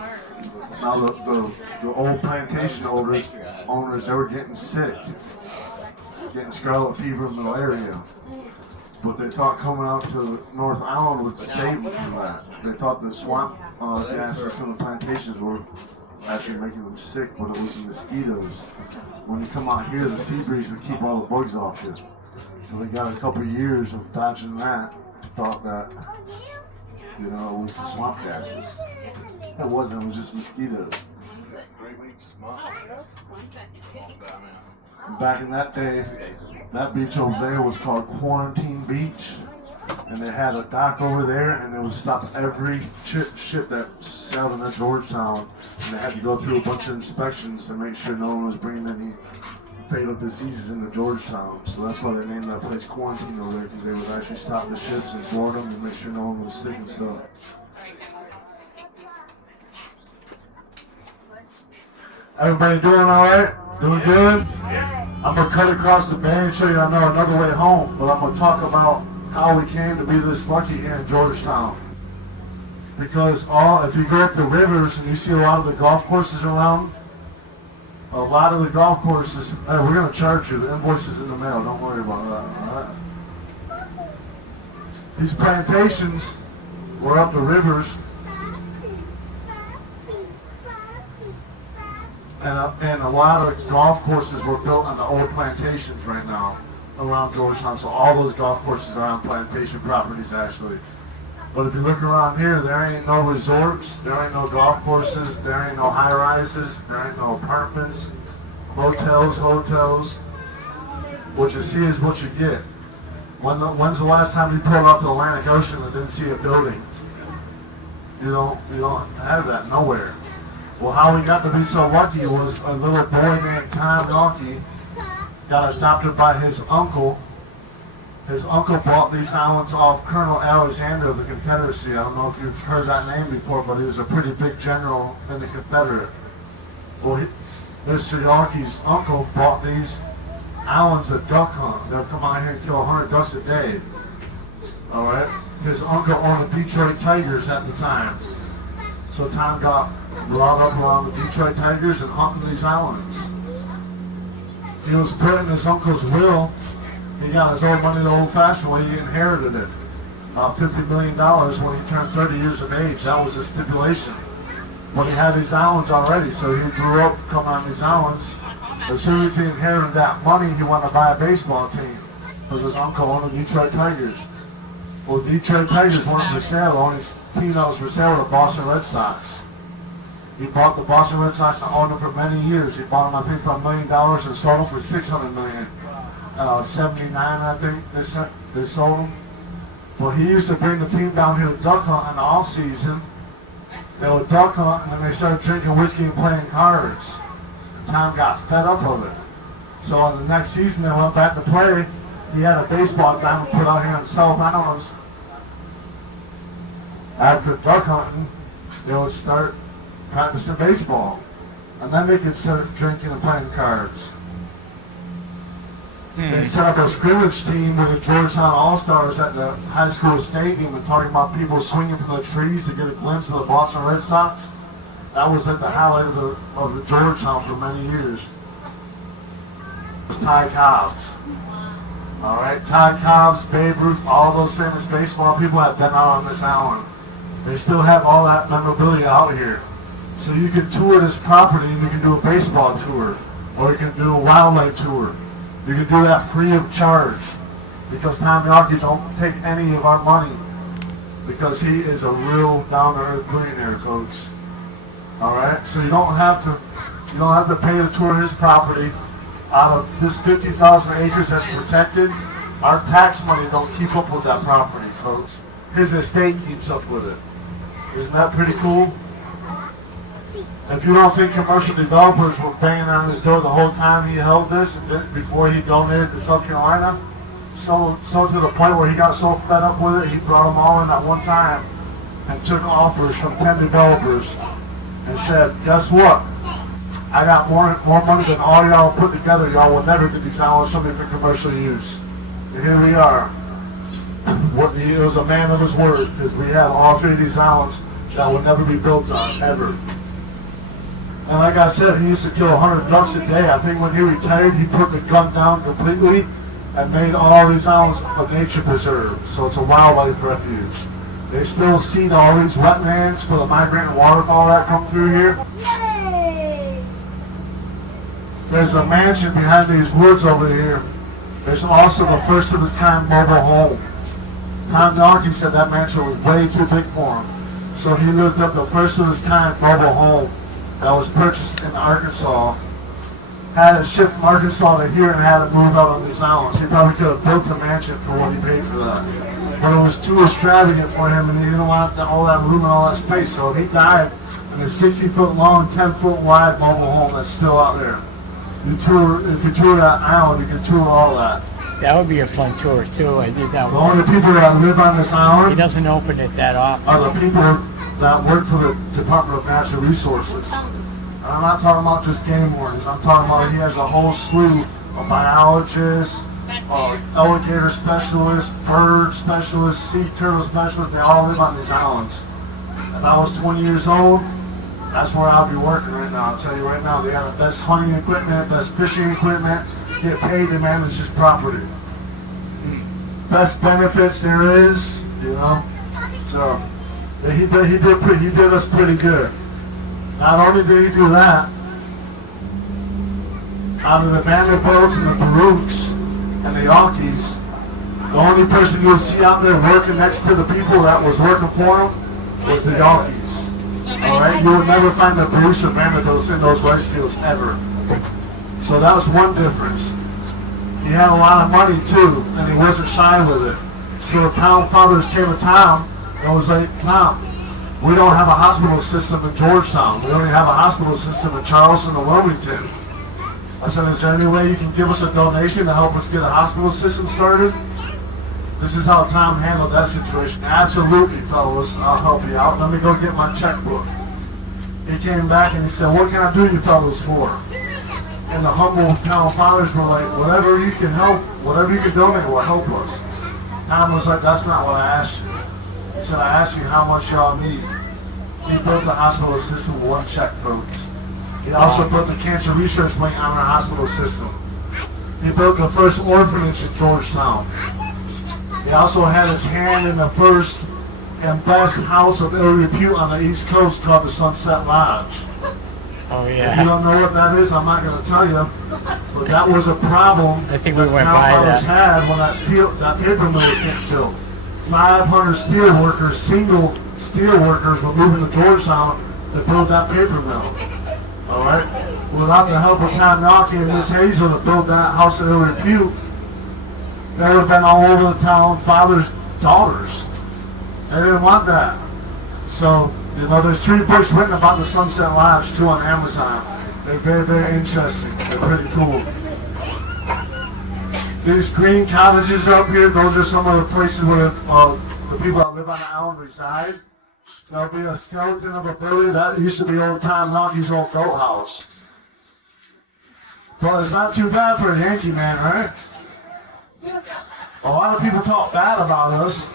Now the old plantation owners, they were getting sick, getting scarlet fever and malaria. But they thought coming out to North Island would save them from that. They thought the swamp gases from the plantations were actually making them sick, but it was the mosquitoes. When you come out here, the sea breeze would keep all the bugs off you. So they got a couple of years of dodging that. Thought that, it was the swamp gases. It wasn't, it was just mosquitoes. Back in that day, that beach over there was called Quarantine Beach. And they had a dock over there, and they would stop every ship that sailed into Georgetown. And they had to go through a bunch of inspections to make sure no one was bringing any fatal diseases into Georgetown. So that's why they named that place Quarantine over there, because they would actually stop the ships and board them and make sure no one was sick and stuff. Everybody doing all right? Doing good? I'm going to cut across the bay and show you I know another way home, but I'm going to talk about how we came to be this lucky here in Georgetown. Because if you go up the rivers and you see a lot of the golf courses around, a lot of the golf courses, hey, we're going to charge you. The invoice is in the mail. Don't worry about that. All right? These plantations were up the rivers. And a lot of golf courses were built on the old plantations right now around Georgetown. So all those golf courses are on plantation properties actually. But if you look around here, there ain't no resorts, there ain't no golf courses, there ain't no high rises, there ain't no apartments, motels, hotels. What you see is what you get. When's the last time you pulled up to the Atlantic Ocean and didn't see a building? You don't have that nowhere. Well, how we got to be so lucky was a little boy named Tom Yawkey got adopted by his uncle. His uncle bought these islands off Colonel Alexander of the Confederacy. I don't know if you've heard that name before, but he was a pretty big general in the Confederate. Well, Mr. Yawkey's uncle bought these islands to duck hunt. They'll come out here and kill 100 ducks a day. All right? His uncle owned the Detroit Tigers at the time. So Tom got brought up around the Detroit Tigers and hunting these islands. he was put in his uncle's will. He got his own money the old-fashioned way. He inherited it. $50 million when he turned 30 years of age. That was the stipulation. But he had these islands already, so he grew up coming on these islands. As soon as he inherited that money, he wanted to buy a baseball team because his uncle owned the Detroit Tigers. Well, Detroit Tigers weren't for sale. The only team that was for sale were the Boston Red Sox. He bought the Boston Red Sox and owned them for many years. He bought them, I think, for $1 million and sold them for $600 million. 79, I think, they sold them. Well, he used to bring the team down here to duck hunt in the off season. They would duck hunt, and then they started drinking whiskey and playing cards. And Tom got fed up of it. So in the next season, they went back to play. He had a baseball diamond put out here in South Islands. After duck hunting, they would start practicing baseball. And then they could start drinking and playing cards. They set up a scrimmage team with the Georgetown All-Stars at the high school stadium and talking about people swinging from the trees to get a glimpse of the Boston Red Sox. That was at the highlight of the Georgetown for many years. It was Ty Cobbs. All right, Ty Cobbs, Babe Ruth, all those famous baseball people have been out on this island. They still have all that memorabilia out here. So you can tour this property and you can do a baseball tour, or you can do a wildlife tour. You can do that free of charge because Tom Yawkey don't take any of our money because he is a real down-to-earth billionaire, folks. All right, so you don't have to pay to tour his property. Out of this 50,000 acres that's protected, our tax money don't keep up with that property, folks. His estate keeps up with it. Isn't that pretty cool? If you don't think commercial developers were banging on his door the whole time he held this before he donated to South Carolina, so to the point where he got so fed up with it, he brought them all in at one time and took offers from 10 developers and said, guess what? I got more money than all y'all put together. Y'all will never get these islands something for commercial use. And here we are. He was a man of his word because we have all three of these islands that will never be built on, ever. And like I said, he used to kill 100 ducks a day. I think when he retired, he put the gun down completely and made all these islands a nature preserve. So it's a wildlife refuge. They still seed all these wetlands for the migrant waterfowl that come through here. Yay! There's a mansion behind these woods over here. There's also the first of its kind mobile home. Tom Yawkey said that mansion was way too big for him. So he looked up the first of its kind mobile home that was purchased in Arkansas. Had it shipped from Arkansas to here and had it moved out on these islands. He probably could have built a mansion for what he paid for that. But it was too extravagant for him and he didn't want all that room and all that space. So he died in a 60-foot long, 10-foot wide mobile home that's still out there. If you tour that island, you can tour all that. That would be a fun tour too. I did that The one. only people that live on this He island doesn't open it that often. are the people that work for the Department of Natural Resources. And I'm not talking about just game wardens. I'm talking about he has a whole slew of biologists, alligator specialists, bird specialists, sea turtle specialists. They all live on these islands. If I was 20 years old, that's where I'll be working right now. I'll tell you right now, they have the best hunting equipment, best fishing equipment, get paid to manage this property. Best benefits there is, you know. So he did us pretty good. Not only did he do that, out of the Vanderbilts and the Baruchs and the Yankees, the only person you'll see out there working next to the people that was working for him was the Yankees. All right, you will never find the Baruchs or Vanderbilts in those rice fields ever. So that was one difference. He had a lot of money too, and he wasn't shy with it. So the town fathers came to town and was like, "Tom, we don't have a hospital system in Georgetown. We only have a hospital system in Charleston and Wilmington." I said, "Is there any way you can give us a donation to help us get a hospital system started?" This is how Tom handled that situation. "Absolutely, fellas, I'll help you out. Let me go get my checkbook." He came back and he said, "What can I do you fellas for?" And the humble town fathers were like, "Whatever you can help, whatever you can donate will help us." Tom was like, "That's not what I asked you." He said, "I asked you how much y'all need." He built the hospital system with one check, folks. He also built the cancer research wing on our hospital system. He built the first orphanage in Georgetown. He also had his hand in the first and best house of ill repute on the East Coast called the Sunset Lodge. Oh If you yeah. don't know what that is, I'm not going to tell you. But that was a problem I think we that went town by fathers that. had when that paper mill was getting built. 500 steel workers, single steel workers, were moving to Georgetown to build that paper mill. All right. Without the help of Tom Yawkey and Miss Hazel to build that house of ill repute, they would have been all over the town, fathers, daughters. They didn't want that. So, you know, there's 3 books written about the Sunset Lodge too on Amazon. They're very, very interesting. They're pretty cool. These green cottages up here, those are some of the places where the people that live on the island reside. There'll be a skeleton of a building that used to be old Tom Yawkey's old boat house. But it's not too bad for a Yankee man, right? A lot of people talk bad about us,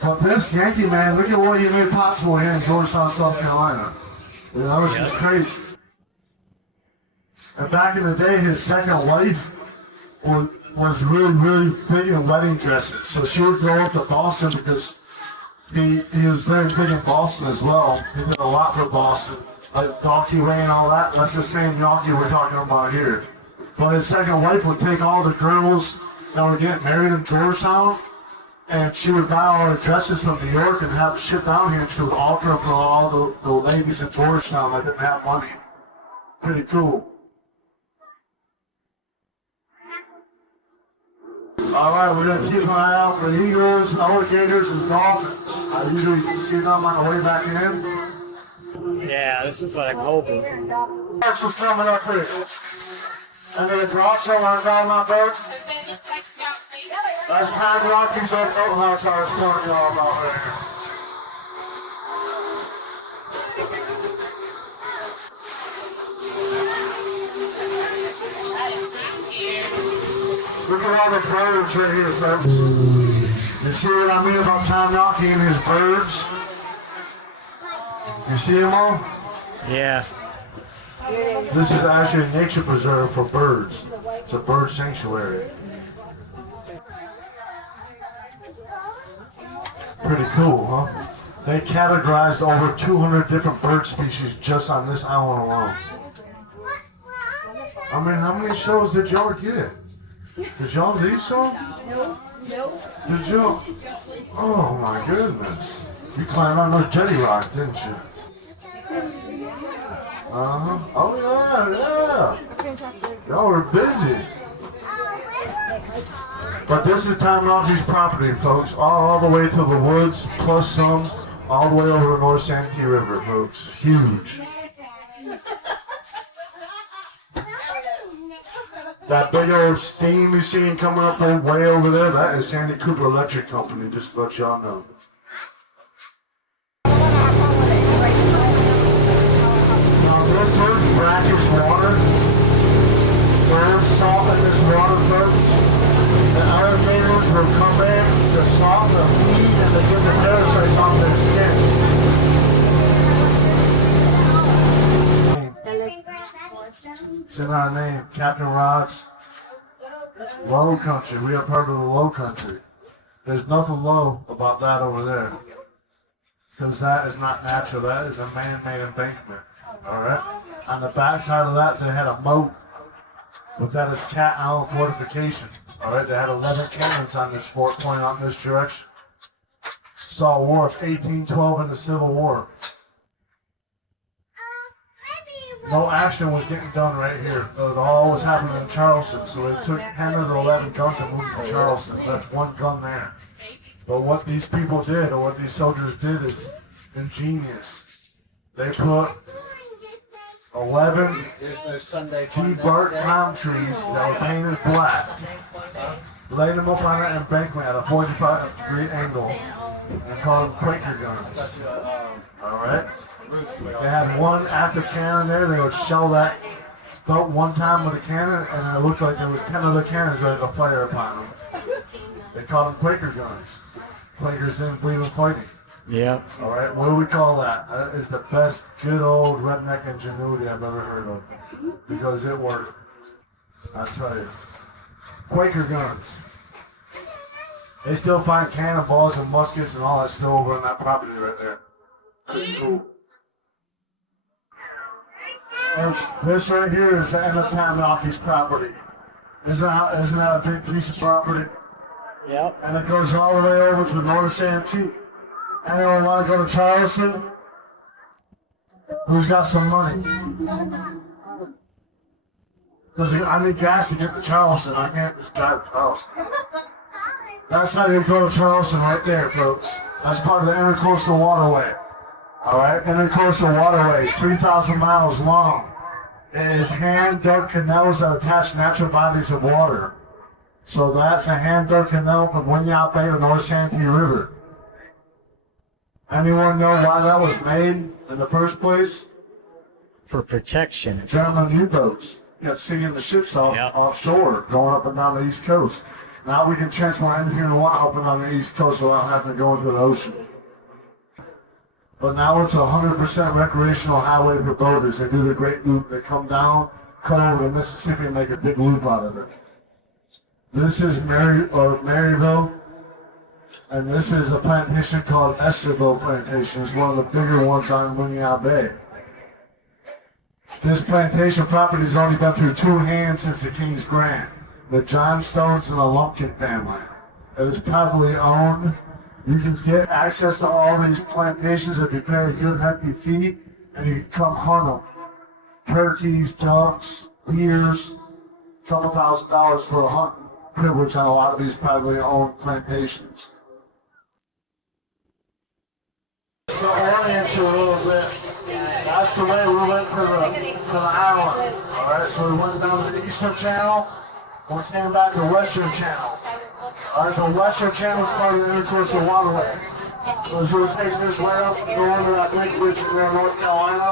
but this Yankee man, look at what he made possible here in Georgetown, South Carolina. You know, it's just crazy. And back in the day, his second wife was really, really big in wedding dresses. So she would go up to Boston because he was very big in Boston as well. He did a lot for Boston, like Donkey Way and all that. That's the same Yawkey we're talking about here. But his second wife would take all the girls that were getting married in Georgetown, and she would buy all the dresses from New York and have shit down here, and she would alter them for all the ladies in Georgetown that didn't have money. Pretty cool. All right, we're gonna keep an eye out for eagles, alligators, and dolphins. I usually see them on the way back in. Yeah, this is like open. That's what's coming up here. And then the cross on our my boat. That's Pine Rockies old boat house I was telling y'all about right here. Look at all the birds right here, folks. You see what I mean about Tom Yawkey and his birds? You see them all? Yeah. This is actually a nature preserve for birds. It's a bird sanctuary. Pretty cool, huh? They categorized over 200 different bird species just on this island alone. I mean, how many shows did y'all get? Did y'all leave some? No. Did y'all? Oh my goodness. You climbed on those jetty rocks, didn't you? Uh-huh. Oh yeah. Y'all were busy. But this is Tom Yawkey's property, folks. All the way to the woods, plus some, all the way over the North Santee River, folks. Huge. That big old steam you see coming up way over there, that is Sandy Cooper Electric Company, just to let y'all know. Now this is brackish water. There is salt in this water, folks. The alligators will come in to salt the feed and they get the parasites off their skin. It's in our name, Captain Rod's Low Country. We are part of the Low Country. There's nothing low about that over there. Because that is not natural. That is a man-made embankment. Alright? On the back side of that, they had a moat. But that is Cat Island fortification. Alright? They had 11 cannons on this fort pointing out in this direction. Saw a war of 1812 in the Civil War. No action was getting done right here. It all was happening in Charleston. So they took 10 of the 11 guns and moved to Charleston. That's one gun there. But what these people did, or what these soldiers did, is ingenious. They put 11 deep bark palm trees that were painted black, laid them up on that embankment at a 45-degree angle, and called them Quaker guns. Alright? They had one active cannon there. They would shell that boat one time with a cannon, and it looked like there was 10 other cannons ready to fire upon them. They called them Quaker guns. Quakers didn't believe in fighting. Yep. All right, what do we call that? That is the best good old redneck ingenuity I've ever heard of, because it worked. I tell you. Quaker guns. They still find cannonballs and muskets and all that still over on that property right there. Pretty cool. This right here is the Emmett Tamnoki's property. Isn't that a big piece of property? Yep. And it goes all the way over to North Santee. Anyone want to go to Charleston? Who's got some money? Because I need gas to get to Charleston. I can't just drive to Charleston. That's how you go to Charleston right there, folks. That's part of the Intercoastal Waterway. All right, Intercoastal Waterway is 3,000 miles long. It is hand-dug canals that attach natural bodies of water. So that's a hand-dug canal from Winyah Bay to North Santee River. Anyone know why that was made in the first place? For protection. German U-boats kept sinking the ships offshore, going up and down the East Coast. Now we can transport anything we want up and down the East Coast without having to go into the ocean. But now it's a 100% recreational highway for boaters. They do the great loop. They come down, cut over the Mississippi, and make a big loop out of it. This is Maryville, and this is a plantation called Esterville Plantation. It's one of the bigger ones on Winyah Bay. This plantation property has only been through two hands since the King's Grant, the Johnstones and the Lumpkin family. It is privately owned. You can get access to all these plantations if you pay a good hefty fee, and you can come hunt them. Turkeys, ducks, deers, a couple $1,000 for a hunting privilege on a lot of these privately owned plantations. To orient you a little bit, that's the way we went to the island. All right, so we went down to the Eastern Channel, and we came back to the Western Channel. All right, the Western Channel is part of the Intercoastal Waterway. So as we take this way up, go into that big bridge in North Carolina,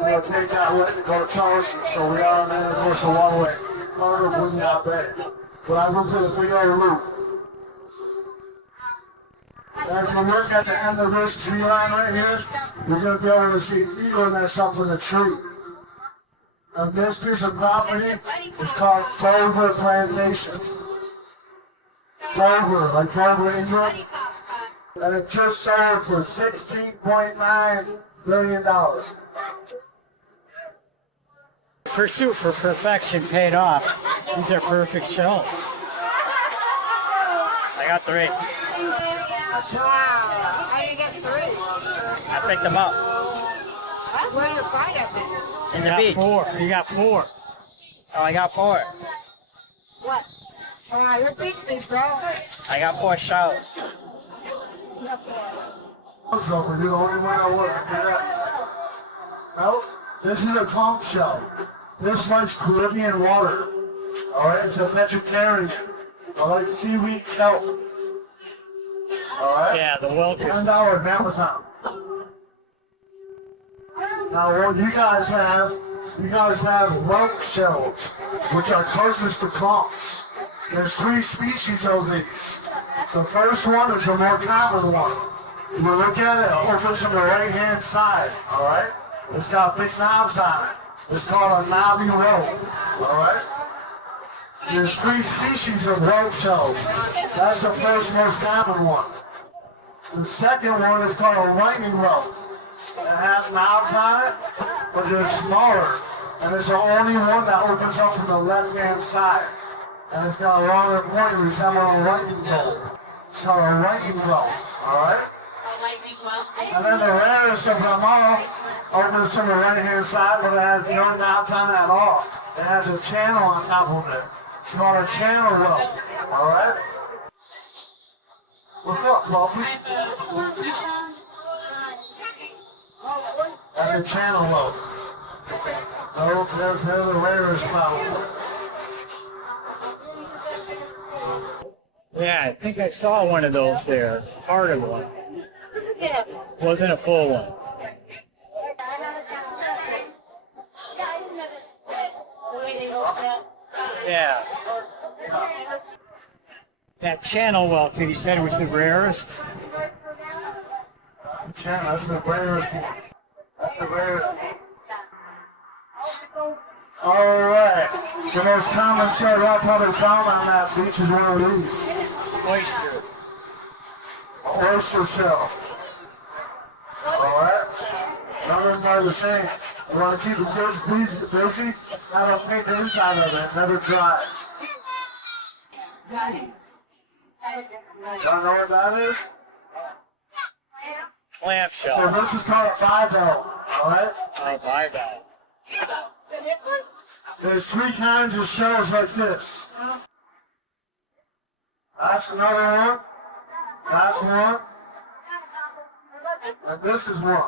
we'll take that way and go to Charleston. So we are on the Intercoastal Waterway, part of Winyah Bay. But I went to the 3-day route. And if you look at the end of this tree line right here, you're going to be able to see eagle nests up in the tree. And this piece of property is called Dover Plantation. Dover, like Dover, England. And it just sold for $16.9 billion. Pursuit for perfection paid off. These are perfect shells. I got 3. Wow. How do you get 3? I picked them up. Where do you find it? In the beach. 4. You got 4. Oh, I got 4. What? You're beating me, bro. I got 4 shells. You're the only one that works. No, this is a conch shell. This likes Caribbean water. Alright, it's a vegetarian. I like seaweed kelp. Alright? Yeah, the Wilkes. $10 in Amazon. Now what you guys have whelk shells, which are closest to conchs. There's 3 species of these. The first one is the more common one. If you look at it, it opens on the right-hand side, alright? It's got big knobs on it. It's called a knobby rope, alright? There's 3 species of whelk shells. That's the first most common one. The second one is called a lightning rope. It has knobs on it, but they're smaller. And it's the only one that opens up from the left-hand side. And it's got a longer point resembling a lightning bolt. It's called a lightning rope, alright? And then the rarest of them all opens from the right-hand side, but it has no knobs on it at all. It has a channel on top of it. It's called a channel rope, alright? What's up, Fluffy? That's a channel rope. No, they're the rarest found. Yeah, I think I saw one of those there. Part of one. Wasn't a full one. Yeah. That channel whelk, you said it was the rarest? Channel, that's the rarest one. That's the rarest. Alright. The most common shell y'all probably found on that beach is one of these. Oyster. Oyster shell. Alright? None of them are the same. You want to keep the kids busy? Now they'll paint the inside of it. It never dries. Y'all know what that is? Clam So shell. this is called a bivalve. Alright? Oh, bivalve. There's 3 kinds of shells like this. That's another one. That's one. And this is one.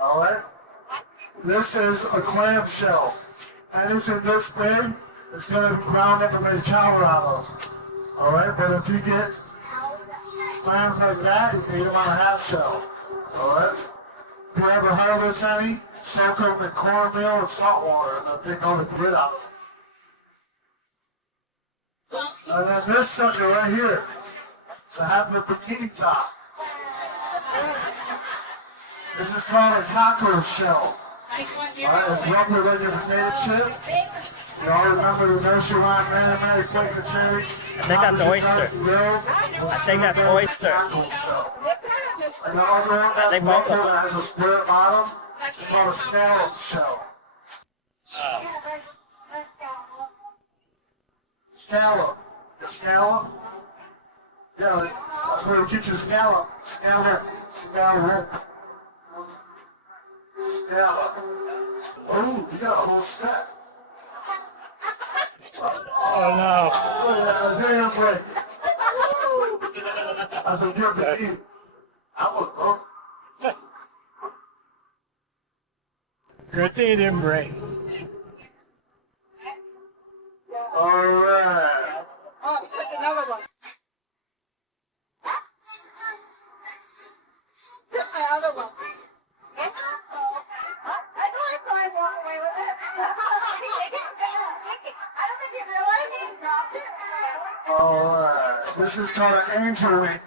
Alright? This is a clam shell. Anything this big, it's going to be ground up and made chowder out of. Alright? But if you get clams like that, you can eat them on a half shell. Alright? If you ever harvest any, soak them in cornmeal and salt water, and they'll take all the grit out. And then this sucker right here, it's a happy bikini top. This is called a cockroach shell. Alright, it's rougher than your potato chip. You all remember the nursery rhyme, man, Mary, Quake the Cherry? I think that's oyster. I think that's oyster. And the other one I think that's both of rougher them. that has a square bottom, it's called a scallop shell. Scallop. The scallop? Yeah, that's where you get your scallop. Scallop. Scallop. Scallop. Oh, you got a whole set. Oh no. Oh, yeah, damn right. That's a good to eat. I was, oh. Good thing it didn't break. Alright. Oh, another one. My other one. I know I saw him walk away with it. I don't think he realized he dropped it. Alright. This is called an angel ring. It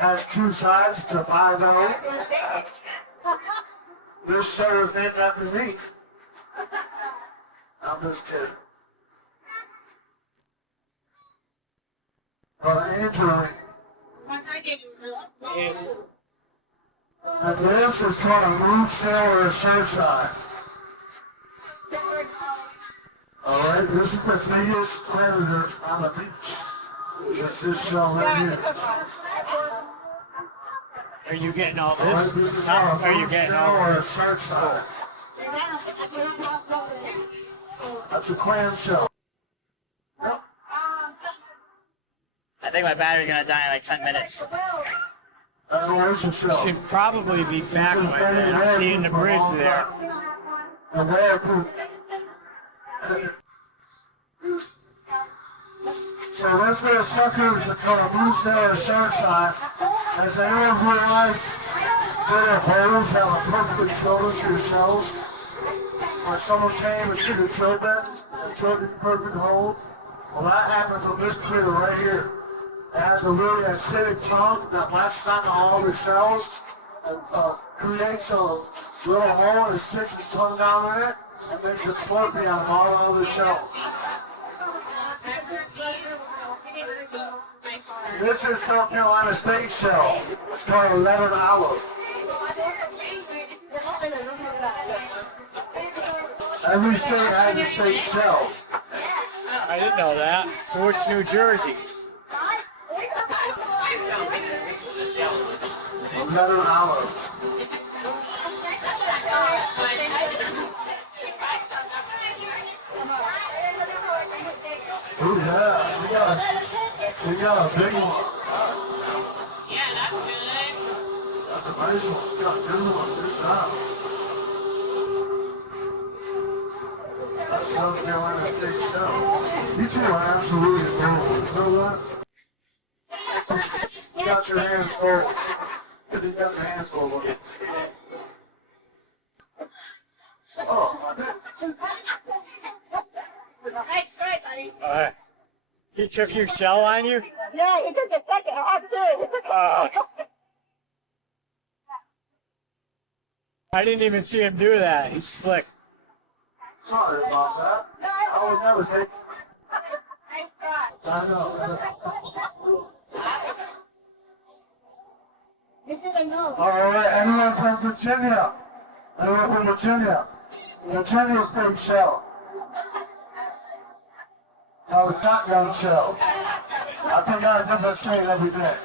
has 2 sides. It's a bivalve. This shell is named after me. I'm just kidding. Called an angel ring. And this is called a move sail or a surfside. Alright, this is the biggest predator on the beach. It's this shell right here. Are you getting all Alright, this? this is How called a are you move getting sail all or a this? surfside. That's a clam shell. I think my battery's gonna die in like 10 minutes. That's an oyster shell. Should probably be back by then. I'm seeing the bridge there. And there, too. So this little sucker is called a moose tail or shark side. As they all realize, their holes have a perfectly filled into the shells. When someone came and should have showed that, and showed the perfect hole, well that happens on this critter right here. It has a really acidic tongue that latches onto all the shells and creates a little hole and sticks its tongue down in it and makes it slurpy out of all the shells. This is South Carolina State shell. It's called a leathered olive. Every state has a state shell. I didn't know that. So it's New Jersey. A leathered olive. Oh yeah, we got a big one. Yeah, that's good. That's a nice one. We got good ones. Good job. That's South Carolina State shell. You two are absolutely adorable. You know that? You got your hands full. You got your hands full of it. Oh, my God. Nice try, buddy. Alright. He took your shell on you? Yeah, he took a second. I had to. I didn't even see him do that. He's slick. Sorry about that. I would never take. I know. All right, anyone from Virginia? Anyone from Virginia? Virginia State Shell. No, the shotgun shell. I think I a different state every day.